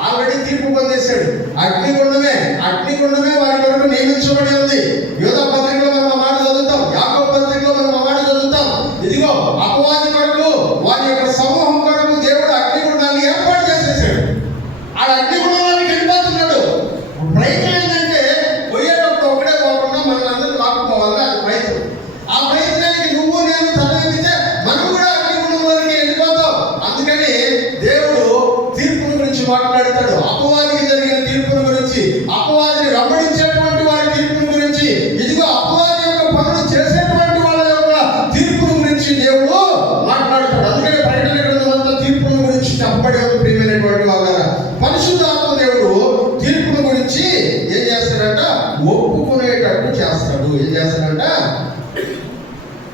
ఆల్రెడీ తీర్పు పొందేశాడు. అగ్నిగుండమే వారి వరకు నియమించబడి ఉంది. యోధా పత్రికలో మనం ఆ మాట చదువుతాం, యాకోబు పత్రికలో మనం ఆ మాట చదువుతాం. ఇదిగో అపవాది కొరకు, వారి యొక్క సమూహం కొరకు దేవుడు అగ్నిగుండాన్ని ఏర్పాటు చేసేసాడు. ఆ అగ్నిగుండానికి వెళ్ళిపోతున్నాడు. ప్రయత్నం ఏంటంటే పోయేటప్పుడు ఒకడే పోకుండా మనల్ని అందరూ లాక్కుపోవాలి. అది ప్రయత్నం. ఆ ప్రయత్నానికి నువ్వు నేను తలెత్తితే మనం కూడా అగ్నిగుండంలోకి వెళ్ళిపోతాం. అందుకని దేవుడు తీర్పుల గురించి మాట్లాడతాడు. అపవాదికి జరిగిన తీర్పుల గురించి, అపవాదిని వెంబడించేటువంటి వారి తీర్పుల గురించి, ఇదిగో అపవాది యొక్క పనులు చేసేటువంటి వాళ్ళ యొక్క తీర్పుల గురించి దేవుడు మాట్లాడతాడు. అందుకని ప్రకటన గ్రంథం అంతా తీర్పుల గురించి చెప్పబడి ఉంది. ప్రియమైనటువంటి వాళ్ళ పరిశుద్ధాత్మ దేవుడు తీర్పుల గురించి ఏం చేస్తాడంట? ఒప్పుకునేటట్టు చేస్తాడు. ఏం చేస్తాడంట?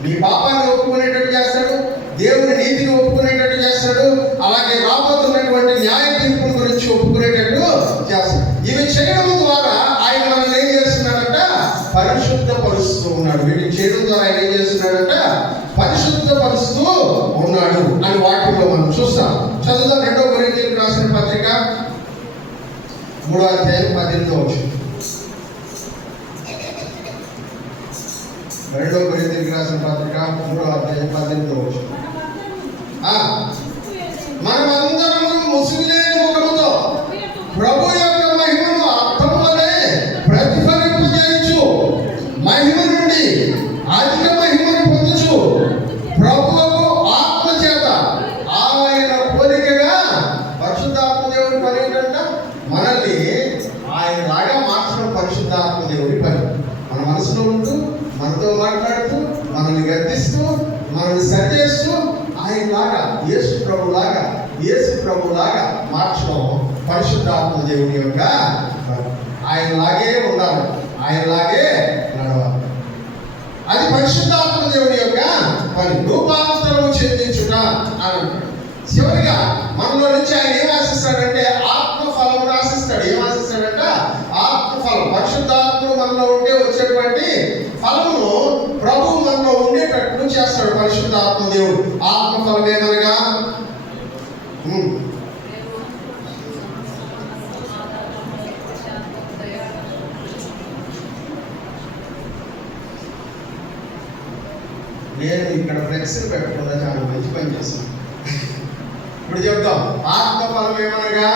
నీ పాపాన్ని ఒప్పుకునేటట్టు చేస్తాడు, దేవుని నీతిని ఒప్పుకునేటట్టు చేస్తాడు, అలాగే రాబోతున్నటువంటి న్యాయ తీర్పుల గురించి ఒప్పుకునేటట్టు చేస్తాడు. ఇవి చేయడం ద్వారా ఆయన మనల్ని ఏం చేస్తున్నాడంట? పరిశుద్ధపరుస్తూ ఉన్నాడు. వీటిని చేయడం ద్వారా ఆయన ఏం చేస్తున్నాడంట? పరిశుద్ధపరుస్తూ ఉన్నాడు అని వాక్యంలో మనం చూస్తాం. చదువుదాం. 2 కొరింథీయులకు రాసిన పత్రిక 3వ అధ్యాయం 18వ వచనం. 2 కొరింథీయులకు రాసిన పత్రిక 3వ అధ్యాయం 18వ వచనం. మనమందరము ముసుగులేని ముఖముతో ప్రభు యొక్క మహిమను అర్థం వలె ప్రతిఫలింపజేయచ్చు, మహిమ నుండి అధిక మహిమను పొందుచు, ప్రభువుకు ఆత్మ చేత ఆయన పోలికగా. పరిశుద్ధాత్మ దేవుడి పని ఏంటంట? మనల్ని ఆయన లాగా మార్చడం పరిశుద్ధాత్మ దేవుడి పని. మన మనసులో ఉంటూ, మనతో మాట్లాడుతూ, మనల్ని గద్దిస్తూ, మనల్ని సరిచేస్తూ, ఆయనలాగా యేసు ప్రభులాగా మార్చడం పరిశుద్ధాత్మ దేవుని యొక్క పని. ఆయనలాగే ఉండాలి, ఆయనలాగే నడవాలి. అది పరిశుద్ధాత్మ దేవుని యొక్క పని. రూపాంతరము చెందించుట అని చివరిగా మనలో నుంచి ఆయన ఏం ఆశిస్తాడంటే? ఆత్మఫలం ఆశిస్తాడు. ఏం ఆశిస్తాడంట? ఆత్మఫలం. పరిశుద్ధాత్ముడు మనలో ఉంటే వచ్చేటువంటి ఫలమును ప్రభువు మనలో ఉండేటట్లు చేస్తాడు పరిశుద్ధాత్మ దేవుడు. ఆత్మఫలం ఏమనగా నేను ఇక్కడ ఫ్లెక్స్ని పెట్టకుండా చాలా మంచి పని చేస్తాను. ఇప్పుడు చెప్తాం. ఆత్మఫలం ఏమనగా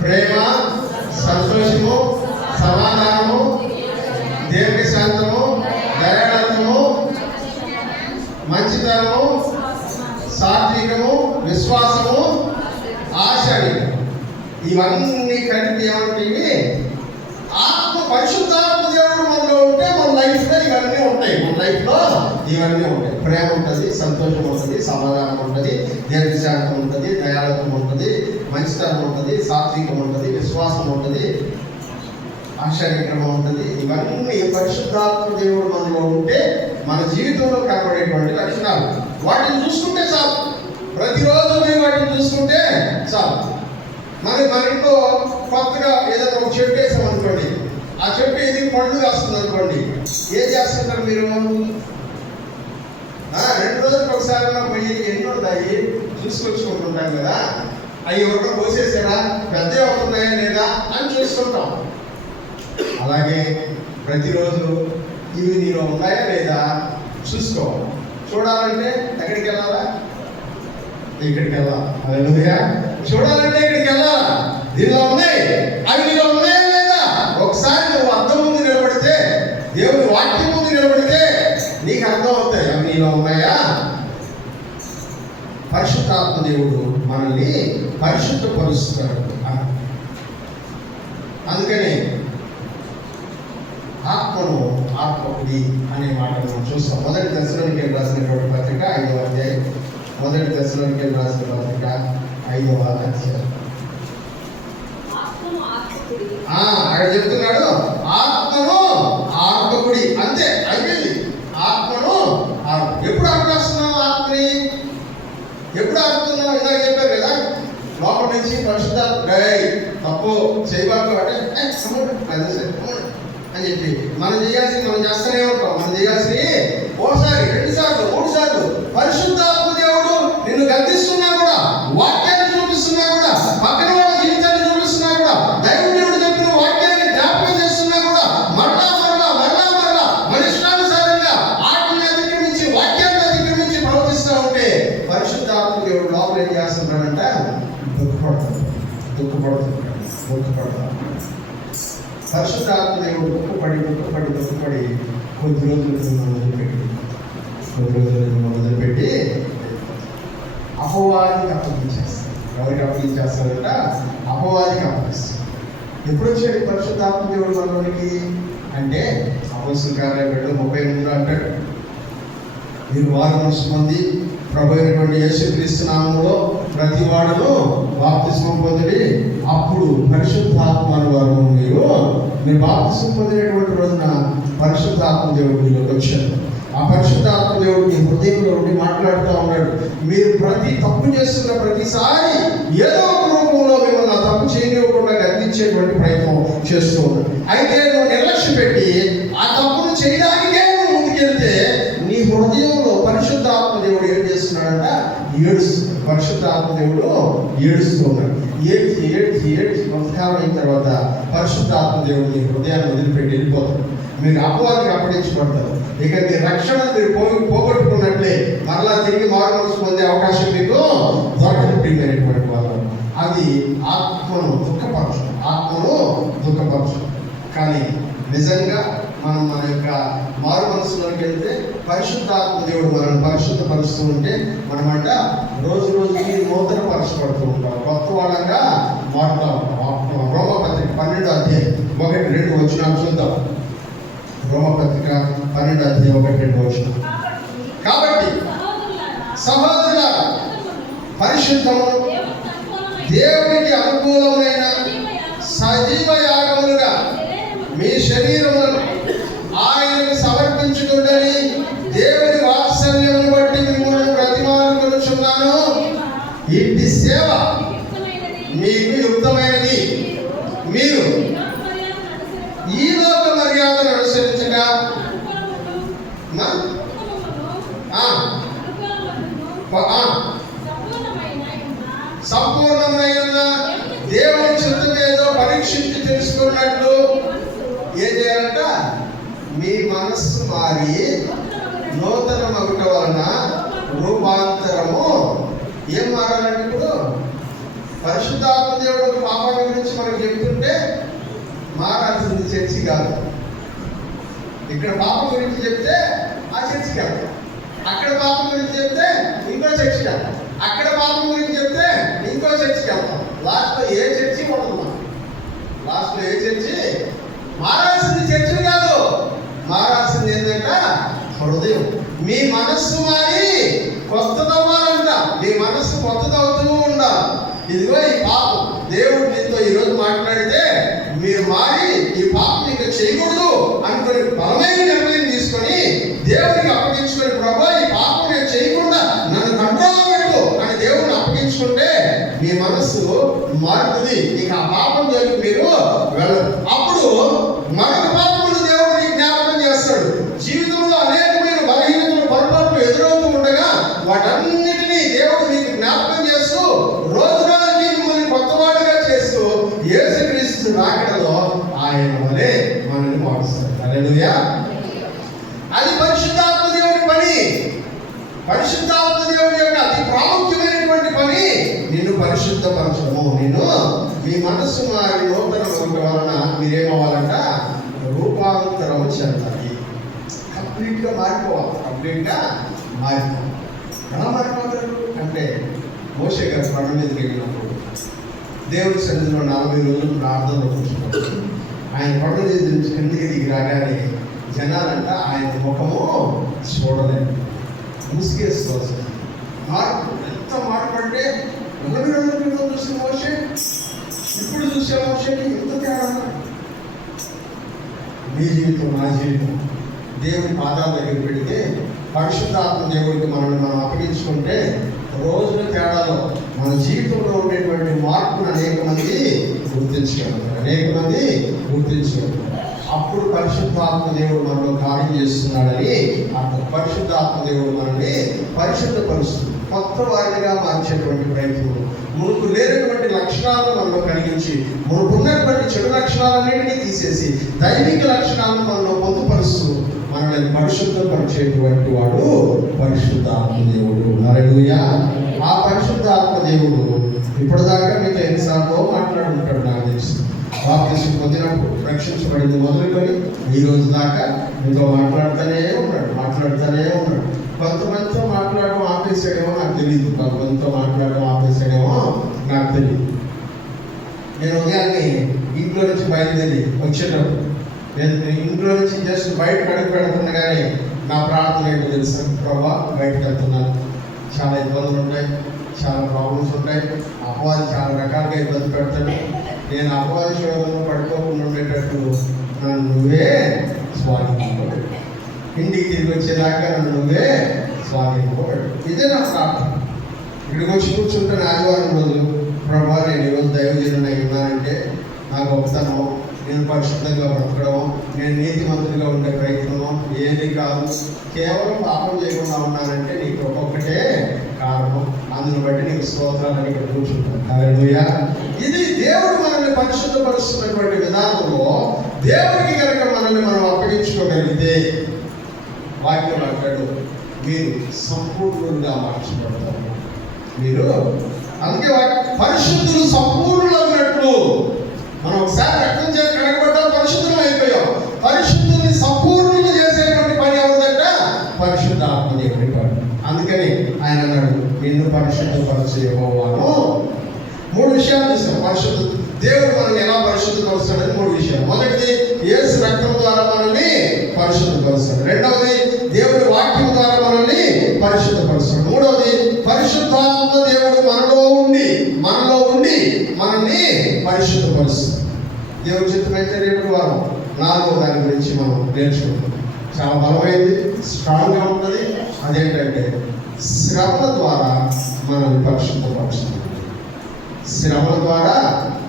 ప్రేమ, సంతోషము, సమాధానము, దీర్ఘశాంతము, దయాళత్వము, మంచితనము, సాత్వికము, విశ్వాసము, ఆశయం. ఇవన్నీ కలిపి ఏమంటే పరిశుద్ధాత్మ దేవుడు మనలో ఉంటే మన లైఫ్లో ఇవన్నీ ఉంటాయి. మన లైఫ్లో ఇవన్నీ ఉంటాయి. ప్రేమ ఉంటుంది, సంతోషం ఉంటుంది, సమాధానం ఉంటుంది, దీర్ఘశాంతం ఉంటుంది, దయాళత్వం ఉంటుంది, మంచితనం ఉంటుంది, సాత్వికం ఉంటుంది, విశ్వాసం ఉంటుంది, ఆశానిక్రమం ఉంటుంది. ఇవన్నీ పరిశుద్ధాత్మ దేవుడు మనలో ఉంటే మన జీవితంలో కనబడేటువంటి లక్షణాలు. వాటిని చూసుకుంటే చాలు. ప్రతిరోజు మేము వాటిని చూసుకుంటే చాలు. మన ఇంట్లో కొత్తగా ఏదైనా ఒక చెట్టు వేసాం అనుకోండి, ఆ చెట్టు ఏది పండు కాస్తుంది అనుకోండి, ఏం చేస్తుంటారు మీరు? 2 రోజులకు ఒకసారి పోయి ఎన్ని ఉంటాయి చూసుకొచ్చుకుంటుంటాం కదా. అవి ఎవరో పోసేసారా, పెద్ద అవుతున్నాయా లేదా అని చూస్తుంటాం. అలాగే ప్రతిరోజు ఇవి నీలో ఉన్నాయా లేదా చూసుకోవాలి. చూడాలంటే ఎక్కడికి వెళ్ళాలా? ఇక్కడికి వెళ్ళాలి. హల్లెలూయా. చూడాలంటే ఇక్కడికి వెళ్ళాలా? దీనిలో ఉన్నాయి, అవి నీలో ఉన్నాయా లేదా? ఒకసారి నువ్వు అర్థం ముందు నిలబడితే, దేవుని వాక్యం ముందు నిలబడితే నీకు అర్థం అవుతాయి అవి నీలో ఉన్నాయా. పరిశుద్ధాత్మ దేవుడు మనల్ని పరిశుద్ధపరుస్తాడు. అందుకని ఆత్మను ఆత్మకుడి అనే మాట మనం చూస్తాం. 1 దశలోనికేయులు రాసినటువంటి పత్రిక 5వ అధ్యాయం. 1 దశలోనికేయులు రాసిన పత్రిక 5వ అధ్యాయం. అక్కడ చెప్తున్నాడు ఆత్మను ఆత్మకుడి. అంతే, అయిపోయింది. ఆత్మను ఎప్పుడు ఆడుతున్నావు? ఆత్మని ఎప్పుడు ఆడుతున్నావు? ఇందాక చెప్పారు కదా, లోపల నుంచి పరిశుద్ధాత్మ తప్పు చేయబాకు అంటే అని చెప్పి మనం చేయాల్సింది మనం చేస్తూనే ఉంటాం. మనం చేయాల్సింది ఓసారి, 2 సార్లు, 3 సార్లు పరిశుద్ధాత్మ దేవుడు నిన్ను గద్దిస్తున్నా కూడా, వాక్యాన్ని చూపిస్తున్నా కూడా, పక్కన వాళ్ళకి పరిశుద్ధాత్మ దేవుడు లోపల ఏం చేస్తున్నాడంట? దుఃఖపడతాడు. పరిశుద్ధాత్మ దేవుడు దుఃఖపడి కొద్ది రోజులు మొదలుపెట్టి అపవాదికి అప్పగించేస్తాడు. ఎవరికి అప్పగించేస్తాడంట? అపవాదికి అప్పగిస్తాడు. ఎప్పుడు వచ్చాడు పరిశుద్ధాత్మ దేవుడు మనలోనికి అంటే అపోస్తలుల కార్యాలు 38 అంటాడు, మీరు 6 మంది ప్రభు అయినటువంటి యేసుక్రీస్తు నామములో ప్రతి వాడును బాప్తిస్మం పొందిడి, అప్పుడు పరిశుద్ధాత్మను వారు మీరు బాప్తిస్మం పొందినటువంటి రోజున పరిశుద్ధాత్మ దేవుడు మీలోకి వచ్చాడు. ఆ పరిశుద్ధాత్మ దేవుడు మీ హృదయంలో ఉండి మాట్లాడుతూ ఉన్నాడు. మీరు ప్రతి తప్పు చేస్తున్న ప్రతిసారి ఏదో ఒక రూపంలో మిమ్మల్ని ఆ తప్పు చేయనివ్వకుండా గద్దించేటువంటి ప్రయత్నం చేస్తూ ఉన్నాడు. అయితే నువ్వు నిర్లక్ష్య పెట్టి ఆ తప్పును చేయడానికే నువ్వు ముందుకెళ్తే నీ హృదయంలో పరిశుద్ధాత్మ దేవుడు ఏం చేస్తున్నాడంట? ఏడుస్తున్నాడు. పరిశుద్ధాత్మ దేవుడు ఏడుస్తూ ఉన్నాడు. ఏడ్చి కొంతకాలం అయిన తర్వాత పరిశుద్ధాత్మ దేవుడు నీ హృదయాన్ని వదిలిపెట్టి వెళ్ళిపోతాడు. మీరు అపవాదికి అప్పగించబడతారు. ఇక మీ రక్షణ మీరు పోగొట్టుకున్నట్లే మరలా తిరిగి మారుమనసు పొందే అవకాశం మీకు దొరకదు ప్రియమైనటువంటి వాళ్ళు. అది ఆత్మను దుఃఖపరచు. కానీ నిజంగా మనం మన యొక్క మారు మనసులోకి వెళ్తే పరిశుద్ధాత్మ దేవుడు మనల్ని పరిశుద్ధపరుస్తూ ఉంటే మనమంట రోజు రోజుకి నూతన పరచబడుతూ ఉంటాం, కొత్త వాళ్ళంగా మారుతూ ఉంటాం. రోమపత్రిక 12:1-2 చూద్దాం. రోమపత్రిక 12:1-2. కాబట్టి సహోదరులారా, పరిశుద్ధము దేవునికి అనుకూలమైన సజీవ యాగములుగా మీ శరీరములను ఆయనకు సమర్పించుకుంటని దేవుని వాత్సల్యమును బట్టి మిమ్మల్ని ప్రతిమానుకొనుచున్నాను. ఇంటి సేవ మీకు యుక్తమైనది. మీరు ఈ లోక మర్యాదను అనుసరించగా సంపూర్ణమైన దేవుని చిత్తం ఏదో పరీక్షించి తెలుసుకున్నట్లు ఏం చేయాలంట? మీ మనస్సు మారి నూతన మగుట వలన రూపాంతరము. ఏం మారాలంటే ఇప్పుడు పరిశుద్ధాత్మ దేవుడు పాపాన్ని గురించి మనకు చెప్తుంటే మారాల్సింది చర్చి కాదు. ఇక్కడ పాపం గురించి చెప్తే ఆ చర్చి కాదు, అక్కడ పాపం గురించి చెప్తే ఇంకో చర్చి కాదు, అక్కడ పాపం గురించి చెప్తే ఇంకో చర్చికి వెళ్తాం. లాస్ట్లో ఏ చర్చి ఉండదు. లాస్ట్లో ఏ చర్చి? మారాల్సింది చర్చిని కాదు, మారాల్సింది ఏంటంటే హృదయం. మీ మనస్సు మారి కొత్తదవ్వాలంట. మీ మనస్సు కొత్తదవుతూ ఉండాలి. ఇదిగో ఈ పాపం దేవుడు నీతో ఈరోజు మాట్లాడితే మీరు మారి ఈ పాపం ఇంకా చేయకూడదు అనుకుని బలమైన నిర్ణయం తీసుకొని దేవుడికి అప్పగించుకొని, ప్రభా ఈ పాపం నేను చేయకుండా నన్ను కంట్రోల్ పెట్టు అని దేవుడిని అప్పగించుకుంటే మీ మనస్సు మారుతుంది. ఇక ఆ పాపం జోలికి మీరు వెళ్ళరు. అప్పుడు మరొక పాపములు దేవుడిని జ్ఞాపకం చేస్తాడు. జీవితంలో అనేకమైన బలహీనతలు పొరపాట్లు ఎదురవుతూ ఉండగా వాటన్నిటినీ దేవుడు మీకు జ్ఞాపకం చేస్తూ రోజు రోజుకి మిమ్మల్ని కొత్తవాడిగా చేస్తూ యేసుక్రీస్తు రాకడలో ఆయన వలె మనల్ని మారుస్తాడు. హల్లెలూయా. అది పరిశుద్ధాత్మ దేవుడి పని. పరిశుద్ధాత్మ దేవుడి యొక్క అతి ప్రాముఖ్యమైనటువంటి పని నిన్ను పరిశుద్ధపరచడము. నిన్ను మీ మనస్సు మారి నూతన మగుట వలన మీరేమవ్వాలంట? రూపాంతరము చెందాలి. కంప్లీట్గా మారిపోవాలి. ఎలా మారిపోతారు అంటే మోషే గారు కొండ మీదకి వెళ్ళినప్పుడు దేవుడి సన్నిధిలో 40 రోజులు ప్రార్థనలో కూర్చున్నాడు. ఆయన కొండ మీద నుంచి కిందికి దిగి రాగానే జనాలంట ఆయన ముఖము చూడలేదు, ముసుగేసుకోవచ్చు. మార్పు ఎంత మార్పు అంటే 40 రోజుల క్రితం చూసిన మోషే ఇప్పుడు చూసే మోషేకి ఎంత తేడా. మీ జీవితం నా జీవితం దేవుని పాదాల దగ్గర పెడితే పరిశుద్ధాత్మ దేవుడికి మనం అప్పగించుకుంటే రోజుల తేడాలో మన జీవితంలో ఉండేటువంటి మార్పును అనేక మంది గుర్తించగలరు. అప్పుడు పరిశుద్ధాత్మ దేవుడు మనలో కార్యం చేస్తున్నాడని అర్థం. పరిశుద్ధాత్మ దేవుడు మనల్ని పరిశుద్ధపరుస్తుంది, కొత్త వారిగా మార్చేటువంటి ప్రయత్నం. మనకు లేనటువంటి లక్షణాలను మనలో కలిగించి మనకున్నటువంటి చెడు లక్షణాలన్నింటినీ తీసేసి దైవిక లక్షణాలను మనలో పొందుపరుస్తూ మనల్ని పరిశుద్ధపరిచేటువంటి వాడు పరిశుద్ధాత్మ దేవుడు. హల్లెలూయా. ఆ పరిశుద్ధాత్మ దేవుడు ఇప్పటిదాకా మీతో ఎన్నిసార్లు మాట్లాడుకుంటాడు నాకు తెలుసు. బాప్తిసం పొందినప్పుడు రక్షించబడింది మొదలుకొని ఈ రోజు దాకా మీతో మాట్లాడుతూనే ఉన్నాడు. కొంతమందితో మాట్లాడడం ఆపేసాడేమో నాకు తెలియదు, కొంతమందితో మాట్లాడడం ఆపేసాడేమో నాకు తెలియదు. నేను ఉదయాన్నే ఇంట్లో నుంచి బయలుదేరి వచ్చేటప్పుడు నేను ఇంట్లో నుంచి జస్ట్ బయటకు అడుగు పెడుతుండగానే నా ప్రార్థన ఏంటో తెలుసు, ప్రభా బయటకు వెళ్తున్నాను, చాలా ఇబ్బందులు ఉంటాయి, చాలా ప్రాబ్లమ్స్ ఉంటాయి, అపవాది చాలా రకాలుగా ఇబ్బంది పెడతాడు, నేను అపవాది శోధనలో పడుకోకుండా ఉండేటట్టు నన్ను నువ్వే స్వాధీనంలో, ఇంటికి తిరిగి వచ్చేదాకా నన్ను నువ్వే స్వాధీనంలో. ఇదే నా ప్రార్థన. ఇక్కడికి వచ్చి కూర్చుంటే ఆదివారం రోజు, ప్రభా నేను ఈరోజు దైవజనుడై ఉన్నానంటే నా గొప్పతనం, నేను పరిశుద్ధంగా బ్రతకడం, నేను నీతిమంతుడిగా ఉండే ప్రయత్నం ఏది కాదు, కేవలం పాపం చేయకుండా ఉన్నానంటే నీకు ఒక్కొక్కటే కారణం, అందుని బట్టి నీకు స్తోత్రాలని ఇక్కడ కూర్చుంటాను. హల్లెలూయా. ఇది దేవుడు మనల్ని పరిశుద్ధపరుస్తున్నటువంటి విధానంలో దేవుడికి కనుక మనల్ని మనం అప్పగించుకోగలిగితే వాక్యం అంటాడు, మీరు సంపూర్ణంగా మార్చబడతారు. మీరు అందుకే పరిశుద్ధులు సంపూర్ణులు అన్నట్లు మనం ఒకసారి రక్తం చేసి కడగబడ్డాం, పరిశుద్ధులు అయిపోయాం. పరిశుద్ధుల్ని సంపూర్ణులు చేసేటువంటి పని ఎవరిదంట? పరిశుద్ధాత్మ దేవుడి పని. అందుకని ఆయన అన్నాడు, నిన్ను పరిశుద్ధపరచే యెహోవాను. 3 విషయాలు చూసాం. పరిశుద్ధ దేవుడు మనల్ని ఎలా పరిశుద్ధపరుస్తాడని 3 విషయాలు. మొదటిది, యేసు రక్తం ద్వారా మనల్ని పరిశుద్ధపరుస్తాడు. రెండవది, దేవుడి వాక్యం ద్వారా మనల్ని పరిశుద్ధపరుస్తాడు. మూడవది, పరిశుద్ధాత్మ దేవుడు మనలో ఉండి మనల్ని పరిశుద్ధపరుస్తాడు. దేవుడి చిత్తమైతే రేపు వారం 4వ దాని గురించి మనం నేర్చుకుంటాం. చాలా బలమైంది, స్ట్రాంగ్గా ఉంటుంది. అదేంటంటే శ్రమ ద్వారా మనల్ని పరిశుద్ధపరుస్తుంది. శ్రమ ద్వారా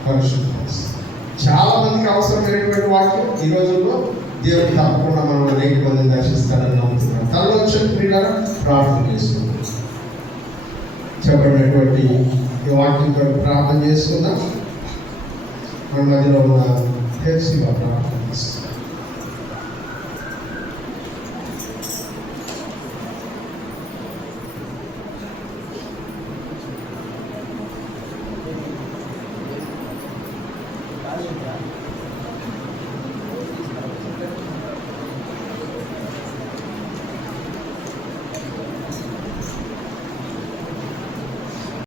పరిశుద్ధపరుస్తుంది. చాలా మందికి అవసరమైనటువంటి వాక్యం ఈ రోజుల్లో. దేవుడు తప్పకుండా మనం అనేక మందిని దర్శిస్తాడని నమ్ముతున్నాను. తనలో క్రీడ ప్రార్థన చేసుకుందాం. చెప్పబడినటువంటి ఈ వాక్యంతో ప్రార్థన చేసుకుందాం. మన మధ్యలో ఉన్న తెలిసి ప్రార్థన చేస్తాం.